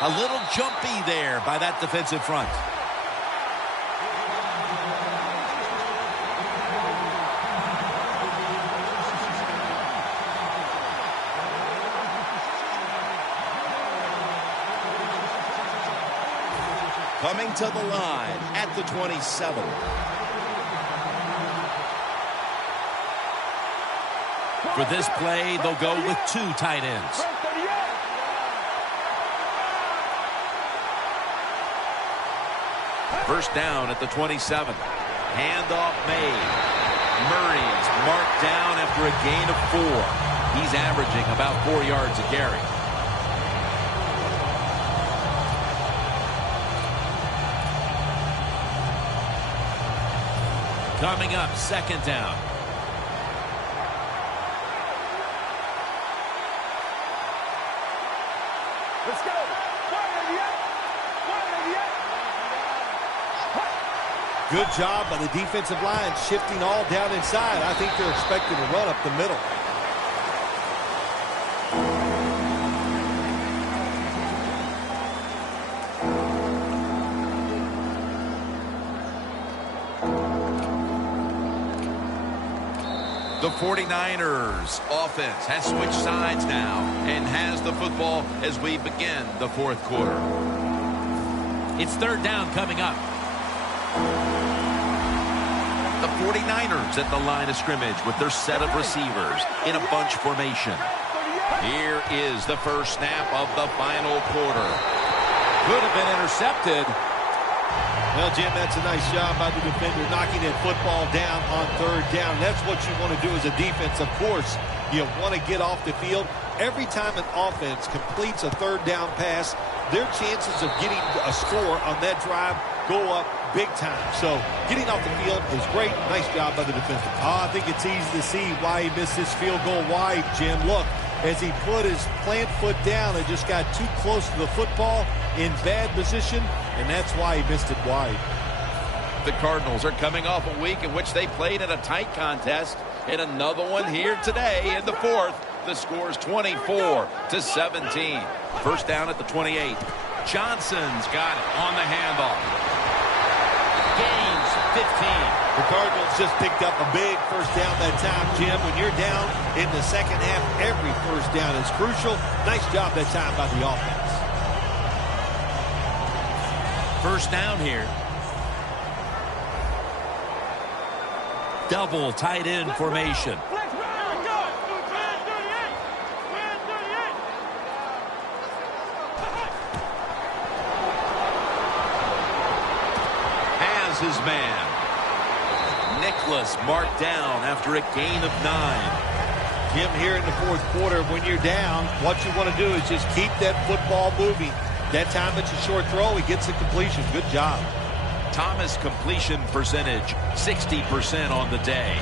A little jumpy there by that defensive front. Coming to the line at the 27. For this play, they'll go with 2 tight ends. First down at the 27. Handoff made. Murray's marked down after a gain of 4. He's averaging about 4 yards a carry. Coming up, second down. Let's go. Good job by the defensive line, shifting all down inside. I think they're expecting to run up the middle. The 49ers offense has switched sides now and has the football as we begin the fourth quarter. It's third down coming up. The 49ers at the line of scrimmage with their set of receivers in a bunch formation. Here is the first snap of the final quarter. Could have been intercepted. Well, Jim, that's a nice job by the defender knocking that football down on third down. That's what you want to do as a defense. Of course, you want to get off the field. Every time an offense completes a third down pass, their chances of getting a score on that drive go up big time. So getting off the field is great. Nice job by the defensive. I think it's easy to see why he missed his field goal wide, Jim. Look, as he put his plant foot down, it just got too close to the football in bad position, and that's why he missed it wide. The Cardinals are coming off a week in which they played in a tight contest, and another one here today in the fourth. The score is 24-17. First down at the 28. Johnson's got it on the handoff. Gains 15. The Cardinals just picked up a big first down that time, Jim. When you're down in the second half, every first down is crucial. Nice job that time by the offense. First down here. Double tight end formation. Flex round, go. Red 38. Red 38. Has his man. Nicholas marked down after a gain of 9. Jim, here in the fourth quarter, when you're down, what you want to do is just keep that football moving. That time it's a short throw. He gets the completion. Good job. Thomas completion percentage 60% on the day.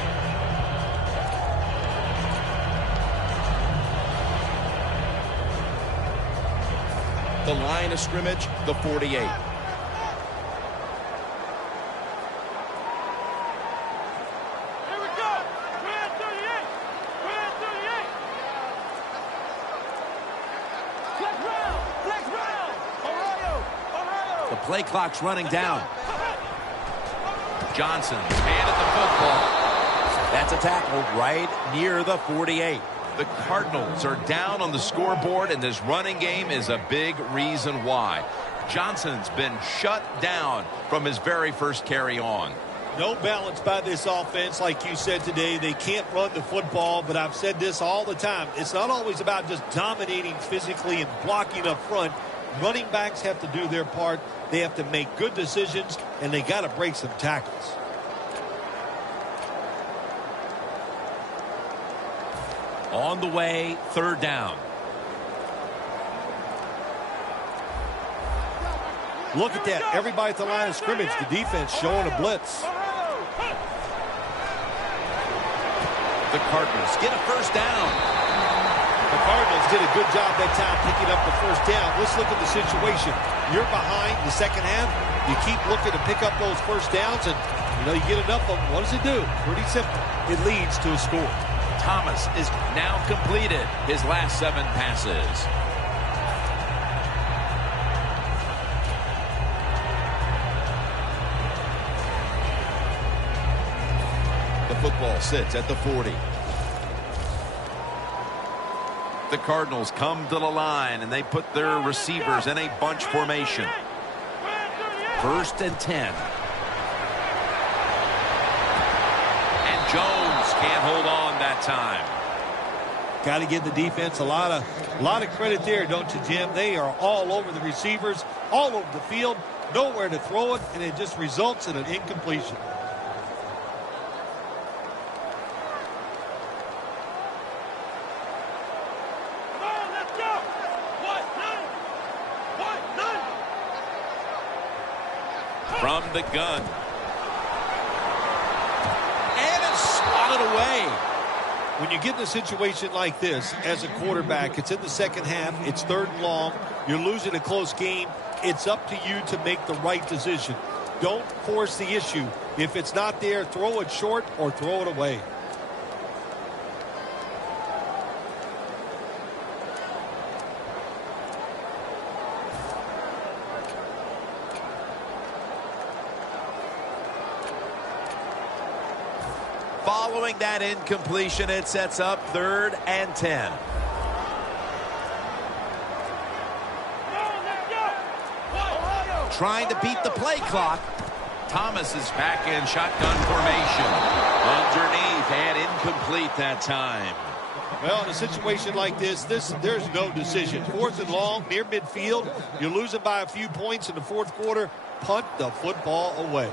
The line of scrimmage, the 48. Here we go. Red 38. Red 38. Flex round. Flex round. Ohio. Ohio. The play clock's running down. Johnson's handed the football. That's a tackle right near the 48. The Cardinals are down on the scoreboard, and this running game is a big reason why. Johnson's been shut down from his very first carry on. No balance by this offense, like you said today. They can't run the football, but I've said this all the time. It's not always about just dominating physically and blocking up front. Running backs have to do their part. They have to make good decisions, and they got to break some tackles. On the way, third down. Look at that. Everybody at the line of scrimmage. The defense showing a blitz. The Cardinals get a first down. The Cardinals did a good job that time picking up the first down. Let's look at the situation. You're behind the second half. You keep looking to pick up those first downs, and you get enough of them. What does it do? Pretty simple. It leads to a score. Thomas is now completed his last 7 passes. The football sits at the 40. The Cardinals come to the line, and they put their receivers in a bunch formation. First and 10. And Jones can't hold on that time. Got to give the defense a lot of credit there, don't you, Jim? They are all over the receivers, all over the field, nowhere to throw it, and it just results in an incompletion. From the gun. And it's swatted away. When you get in a situation like this as a quarterback, it's in the second half, it's third and long, you're losing a close game, it's up to you to make the right decision. Don't force the issue. If it's not there, throw it short or throw it away. Following that incompletion, it sets up 3rd and 10. Trying to beat the play clock. Thomas is back in shotgun formation. Underneath and incomplete that time. Well, in a situation like this, there's no decision. 4th and long, near midfield. You're losing by a few points in the fourth quarter. Punt the football away.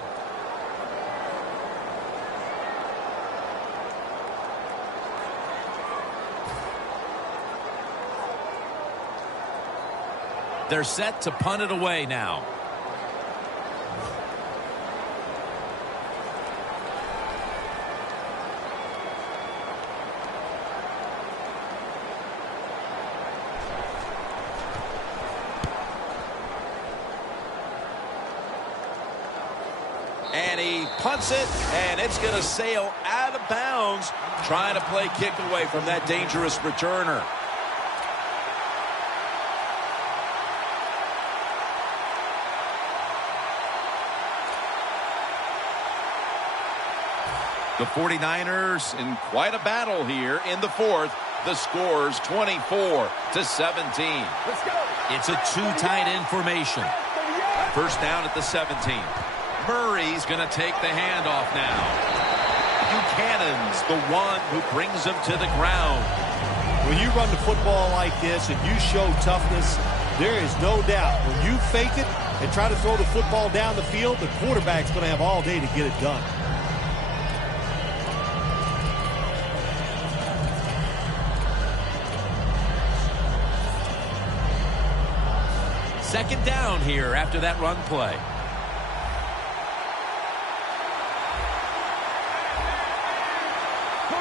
They're set to punt it away now. And he punts it, and it's going to sail out of bounds, trying to play kick away from that dangerous returner. The 49ers in quite a battle here in the fourth. The score's 24-17. Let's go. It's a two tight end formation. First down at the 17. Murray's going to take the handoff now. Buchanan's the one who brings him to the ground. When you run the football like this and you show toughness, there is no doubt when you fake it and try to throw the football down the field, the quarterback's going to have all day to get it done. Second down here after that run play.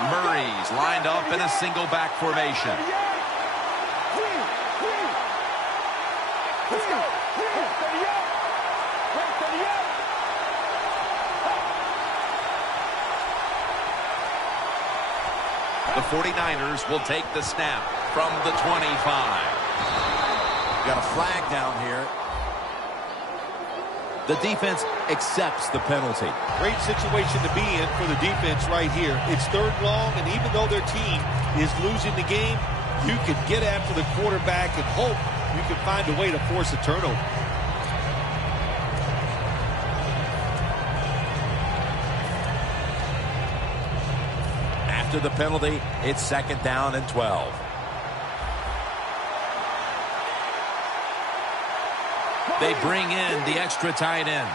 Murray's lined up in a single back formation. Let's go. The 49ers will take the snap from the 25. Got a flag down here. The defense accepts the penalty. Great situation to be in for the defense right here. It's third long, and even though their team is losing the game, you can get after the quarterback and hope you can find a way to force a turnover. After the penalty, it's second down and 12. They bring in the extra tight end.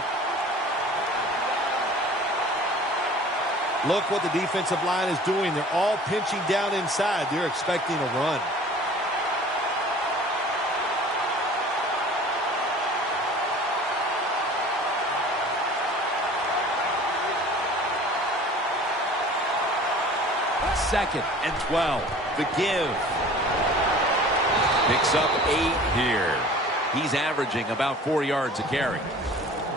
Look what the defensive line is doing. They're all pinching down inside. They're expecting a run. Second and 12. The give. Picks up 8 here. He's averaging about 4 yards a carry.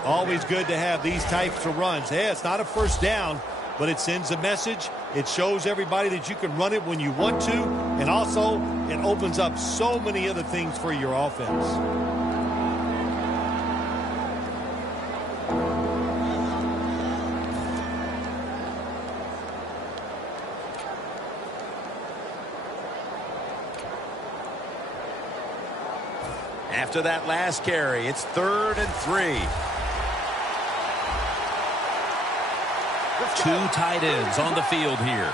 Always good to have these types of runs. Yeah, it's not a first down, but it sends a message. It shows everybody that you can run it when you want to, and also it opens up so many other things for your offense. After that last carry, it's 3rd and 3. Two tight ends on the field here.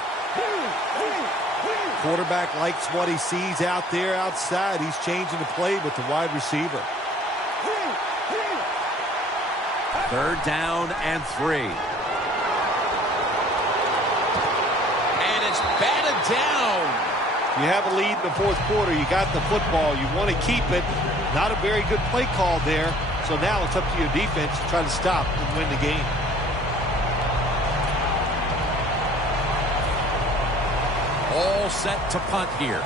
Quarterback likes what he sees out there outside. He's changing the play with the wide receiver. 3rd down and 3. And it's batted down. You have a lead in the fourth quarter. You got the football. You want to keep it. Not a very good play call there. So now it's up to your defense to try to stop and win the game. All set to punt here.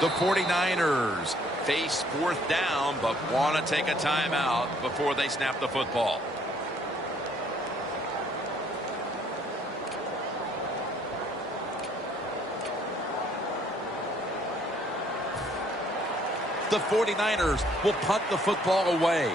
The 49ers face 4th down, but want to take a timeout before they snap the football. The 49ers will punt the football away.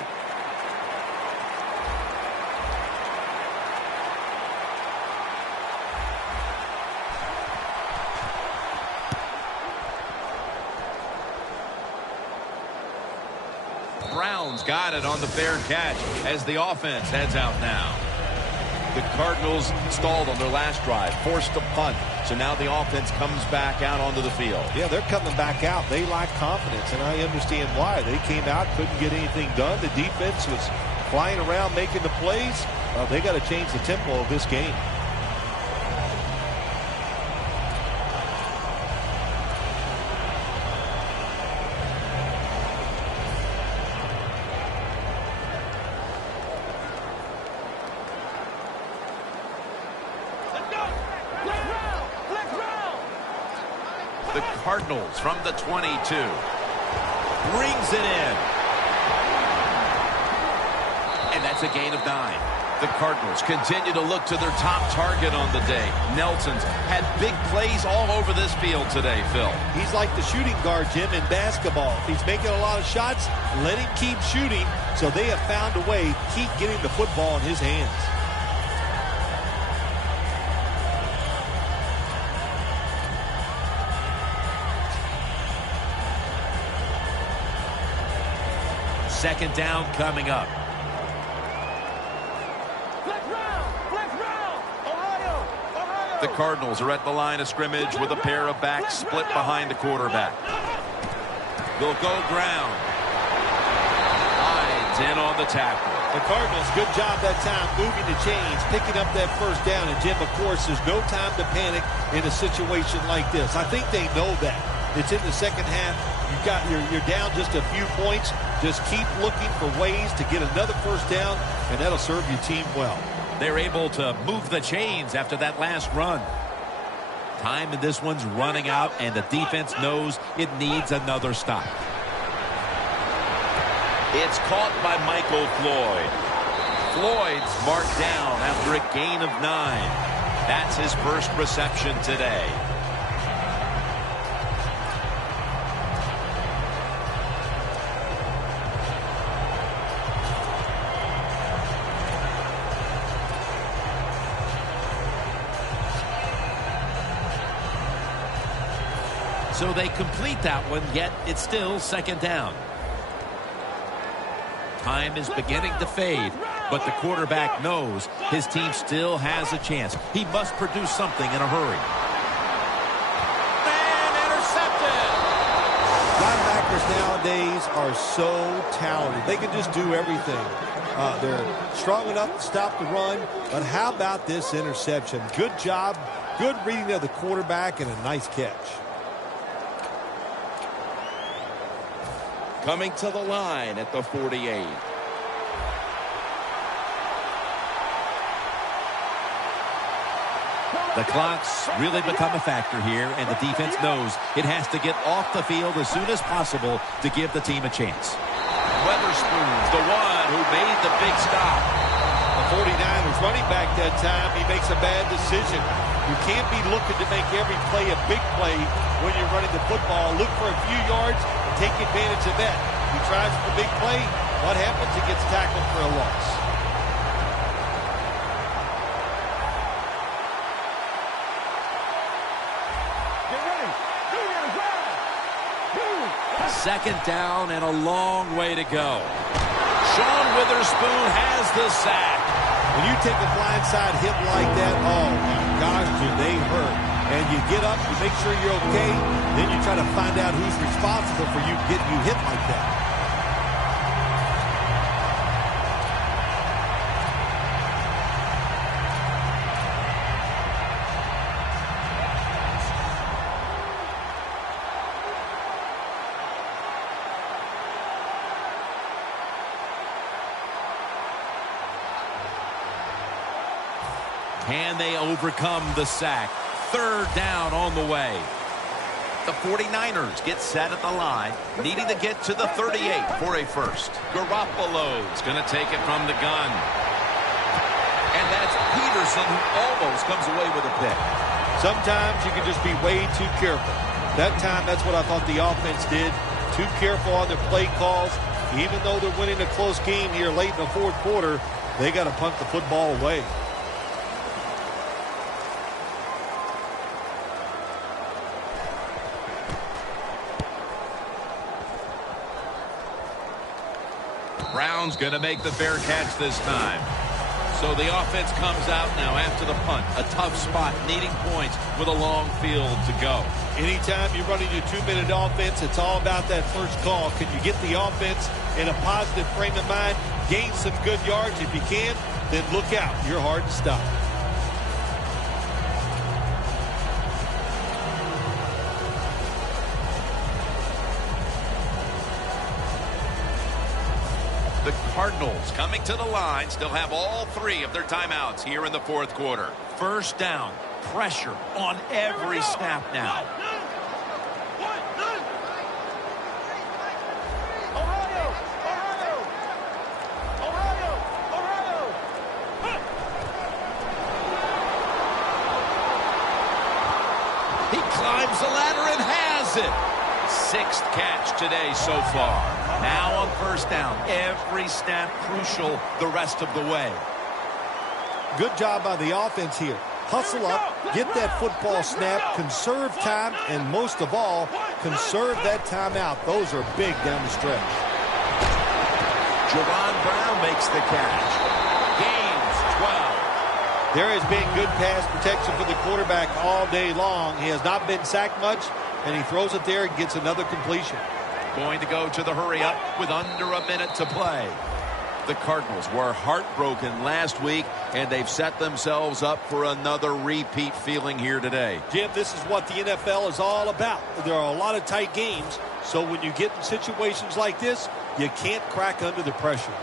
Brown's got it on the fair catch as the offense heads out now. The Cardinals stalled on their last drive, forced to punt. So now the offense comes back out onto the field. Yeah, they're coming back out. They lack confidence, and I understand why. They came out, couldn't get anything done. The defense was flying around making the plays. They got to change the tempo of this game. Cardinals from the 22. Brings it in. And that's a gain of 9. The Cardinals continue to look to their top target on the day. Nelson's had big plays all over this field today, Phil. He's like the shooting guard, Jim, in basketball. If he's making a lot of shots, let him keep shooting. So they have found a way to keep getting the football in his hands. Second down coming up. The Cardinals are at the line of scrimmage with a pair of backs split behind the quarterback. They'll go ground. Hides in on the tackle. The Cardinals, good job that time moving the chains, picking up that first down. And, Jim, of course, there's no time to panic in a situation like this. I think they know that. It's in the second half. You're down just a few points. Just keep looking for ways to get another first down, and that'll serve your team well. They're able to move the chains after that last run. Time in this one's running out, and the defense knows it needs another stop. It's caught by Michael Floyd. Floyd's marked down after a gain of 9. That's his first reception today. So they complete that one, yet it's still second down. Time is beginning to fade, but the quarterback knows his team still has a chance. He must produce something in a hurry. And intercepted! Linebackers nowadays are so talented. They can just do everything. They're strong enough to stop the run, but how about this interception? Good job, good reading of the quarterback, and a nice catch. Coming to the line at the 48. The clock's really become a factor here, and the defense knows it has to get off the field as soon as possible to give the team a chance. Weatherspoon's the one who made the big stop. The 49ers running back that time, he makes a bad decision. You can't be looking to make every play a big play when you're running the football. Look for a few yards, take advantage of that. He tries for a big play. What happens? He gets tackled for a loss. Get ready. Second down and a long way to go. Sean Witherspoon has the sack. When you take a blindside hit like that, oh my gosh, do they hurt. And you get up, you make sure you're okay, then you try to find out who's responsible for you getting you hit like that. Can they overcome the sack? Third down on the way. The 49ers get set at the line, needing to get to the 38 for a first. Garoppolo's going to take it from the gun. And that's Peterson, who almost comes away with a pick. Sometimes you can just be way too careful. That time, that's what I thought the offense did. Too careful on their play calls. Even though they're winning a close game here late in the fourth quarter, they got to punt the football away. Brown's going to make the fair catch this time. So the offense comes out now after the punt. A tough spot, needing points with a long field to go. Anytime you're running your 2-minute offense, it's all about that first call. Can you get the offense in a positive frame of mind, gain some good yards? If you can, then look out. You're hard to stop. The Cardinals coming to the line still have all 3 of their timeouts here in the fourth quarter. First down. Pressure on every snap now. He climbs the ladder and has it. 6th catch today so far. Now on first down. Every snap crucial the rest of the way. Good job by the offense here. Hustle up, get that football snap, conserve time, and most of all, conserve that timeout. Those are big down the stretch. Javon Brown makes the catch. Gains 12. There has been good pass protection for the quarterback all day long. He has not been sacked much, and he throws it there and gets another completion. Going to go to the hurry up with under a minute to play. The Cardinals were heartbroken last week, and they've set themselves up for another repeat feeling here today. Jim, this is what the NFL is all about. There are a lot of tight games, so when you get in situations like this, you can't crack under the pressure.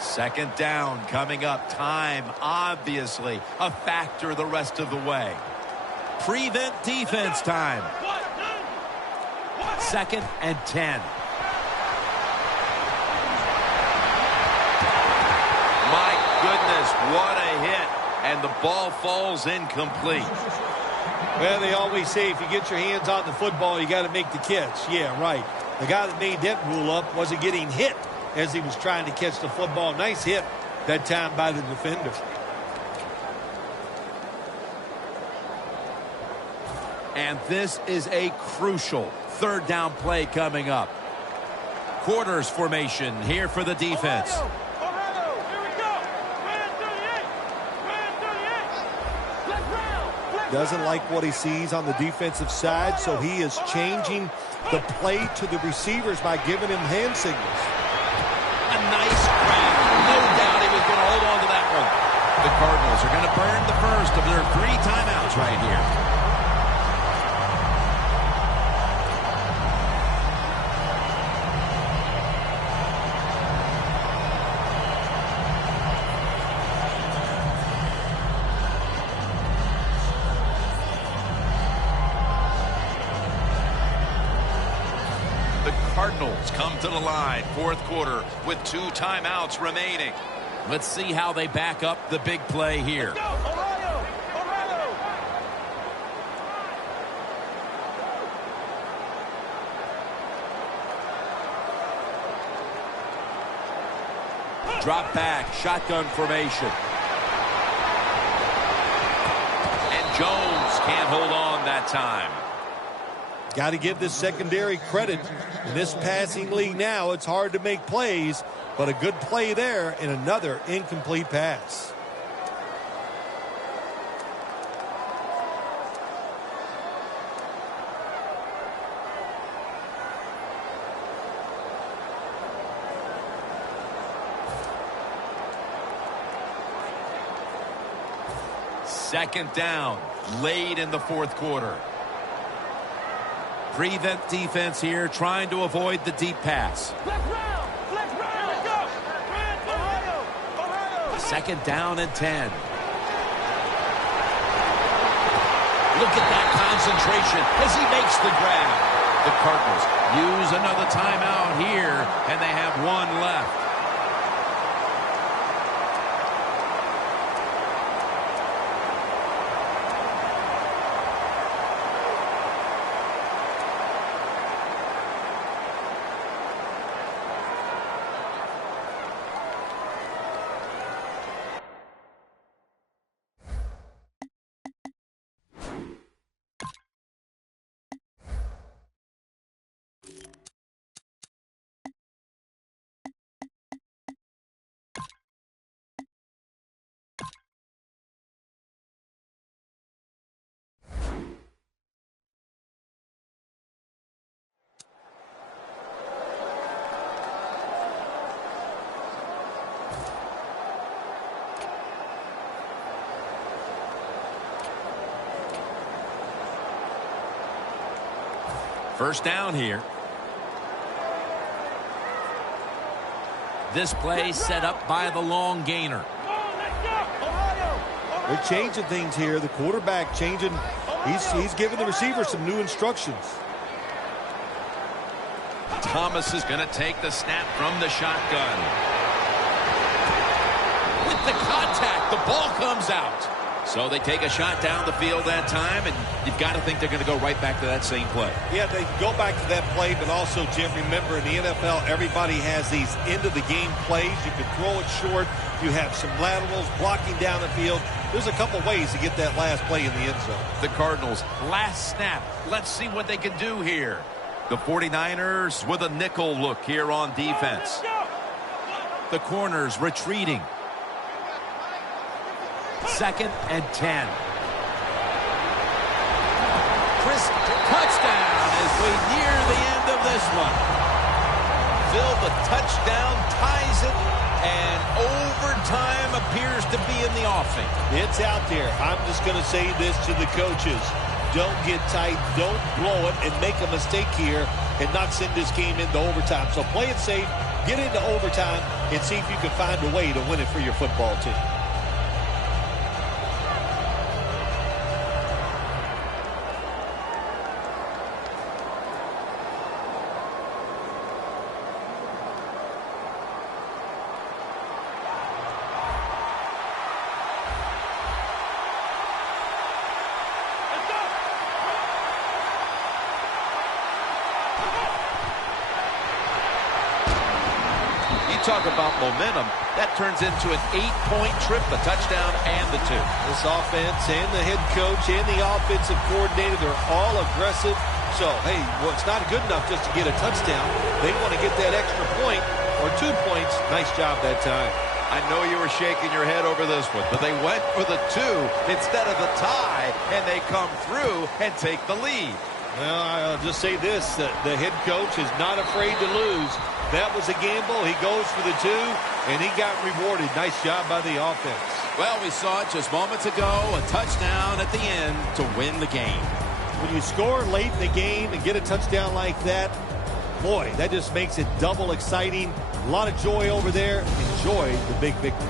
Second down coming up. Time, obviously, a factor the rest of the way. Prevent defense time. 2nd and 10. My goodness, what a hit. And the ball falls incomplete. Well, they always say if you get your hands on the football, you got to make the catch. Yeah, right. The guy that made that rule up wasn't getting hit as he was trying to catch the football. Nice hit that time by the defender. And this is a crucial 3rd down play coming up. Quarters formation here for the defense. Ohio, here we go. Man 38. Flex round. Doesn't like what he sees on the defensive side, so he is changing the play to the receivers by giving him hand signals. A nice grab. No doubt he was going to hold on to that one. The Cardinals are going to burn the first of their 3 timeouts right here. Cardinals come to the line, 4th quarter, with 2 timeouts remaining. Let's see how they back up the big play here. Ohio. Drop back, shotgun formation. And Jones can't hold on that time. Got to give this secondary credit. In this passing league now, it's hard to make plays, but a good play there and another incomplete pass. Second down, late in the 4th quarter. Prevent defense here, trying to avoid the deep pass. Flex round. Here we go. Ohio. 2nd down and 10. Look at that concentration as he makes the grab. The Cardinals use another timeout here, and they have 1 left. First down here. This play set up by the long gainer. They're changing things here. The quarterback changing. He's giving the receiver some new instructions. Thomas is going to take the snap from the shotgun. With the contact, the ball comes out. So they take a shot down the field that time, and you've got to think they're going to go right back to that same play. Yeah, they go back to that play, but also, Jim, remember in the NFL, everybody has these end-of-the-game plays. You can throw it short. You have some laterals blocking down the field. There's a couple ways to get that last play in the end zone. The Cardinals, last snap. Let's see what they can do here. The 49ers with a nickel look here on defense. The corners retreating. 2nd and 10. Chris, touchdown as we near the end of this one. Phil, the touchdown ties it, and overtime appears to be in the offing. It's out there. I'm just going to say this to the coaches. Don't get tight. Don't blow it and make a mistake here and not send this game into overtime. So play it safe, get into overtime, and see if you can find a way to win it for your football team. Talk about momentum. That turns into an 8-point trip, the touchdown and the 2. This offense and the head coach and the offensive coordinator, they're all aggressive. So, hey, well, it's not good enough just to get a touchdown. They want to get that extra point or 2 points. Nice job that time. I know you were shaking your head over this one, but they went for the 2 instead of the tie, and they come through and take the lead. Well, I'll just say this, the head coach is not afraid to lose. That was a gamble. He goes for the 2, and he got rewarded. Nice job by the offense. Well, we saw it just moments ago, a touchdown at the end to win the game. When you score late in the game and get a touchdown like that, boy, that just makes it double exciting. A lot of joy over there. Enjoy the big victory.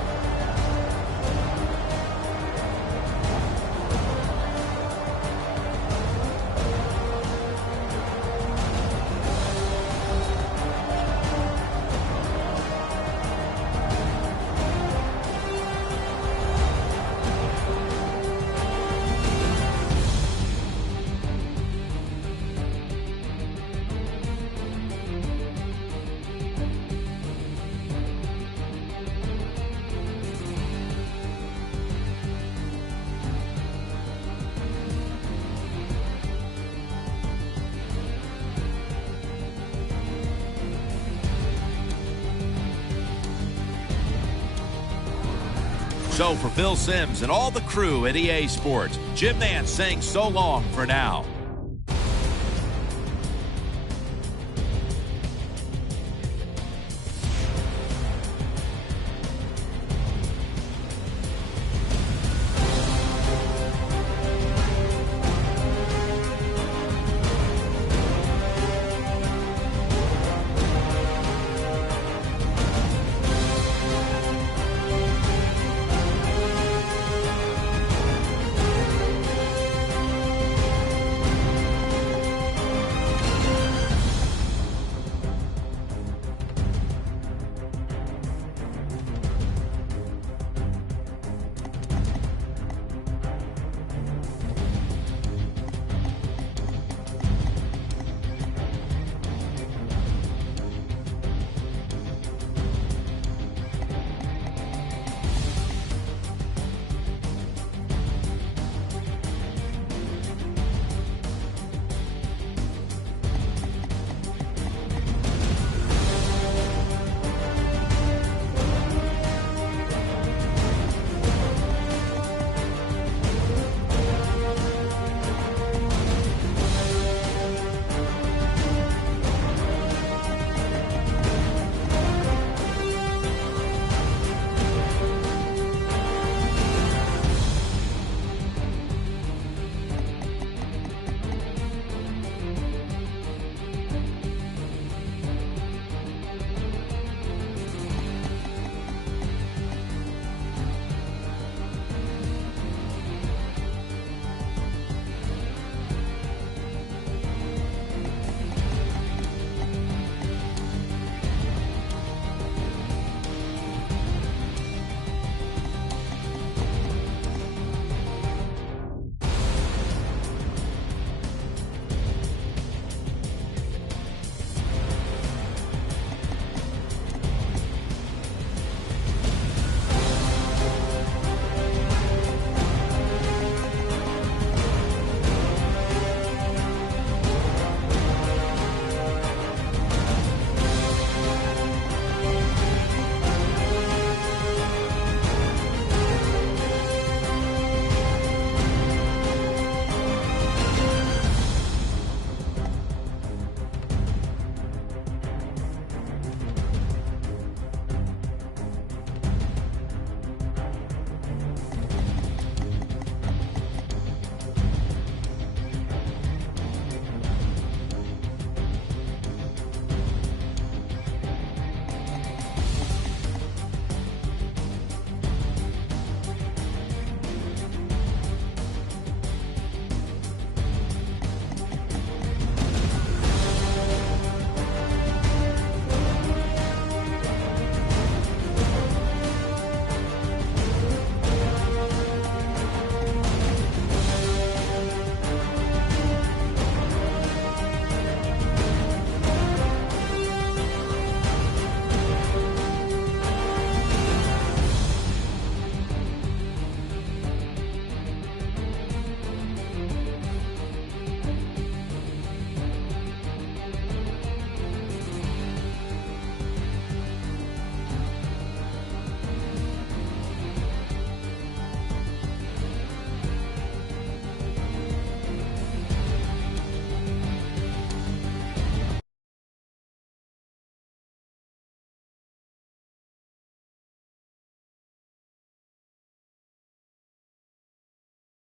So for Phil Simms and all the crew at EA Sports, Jim Nance saying so long for now.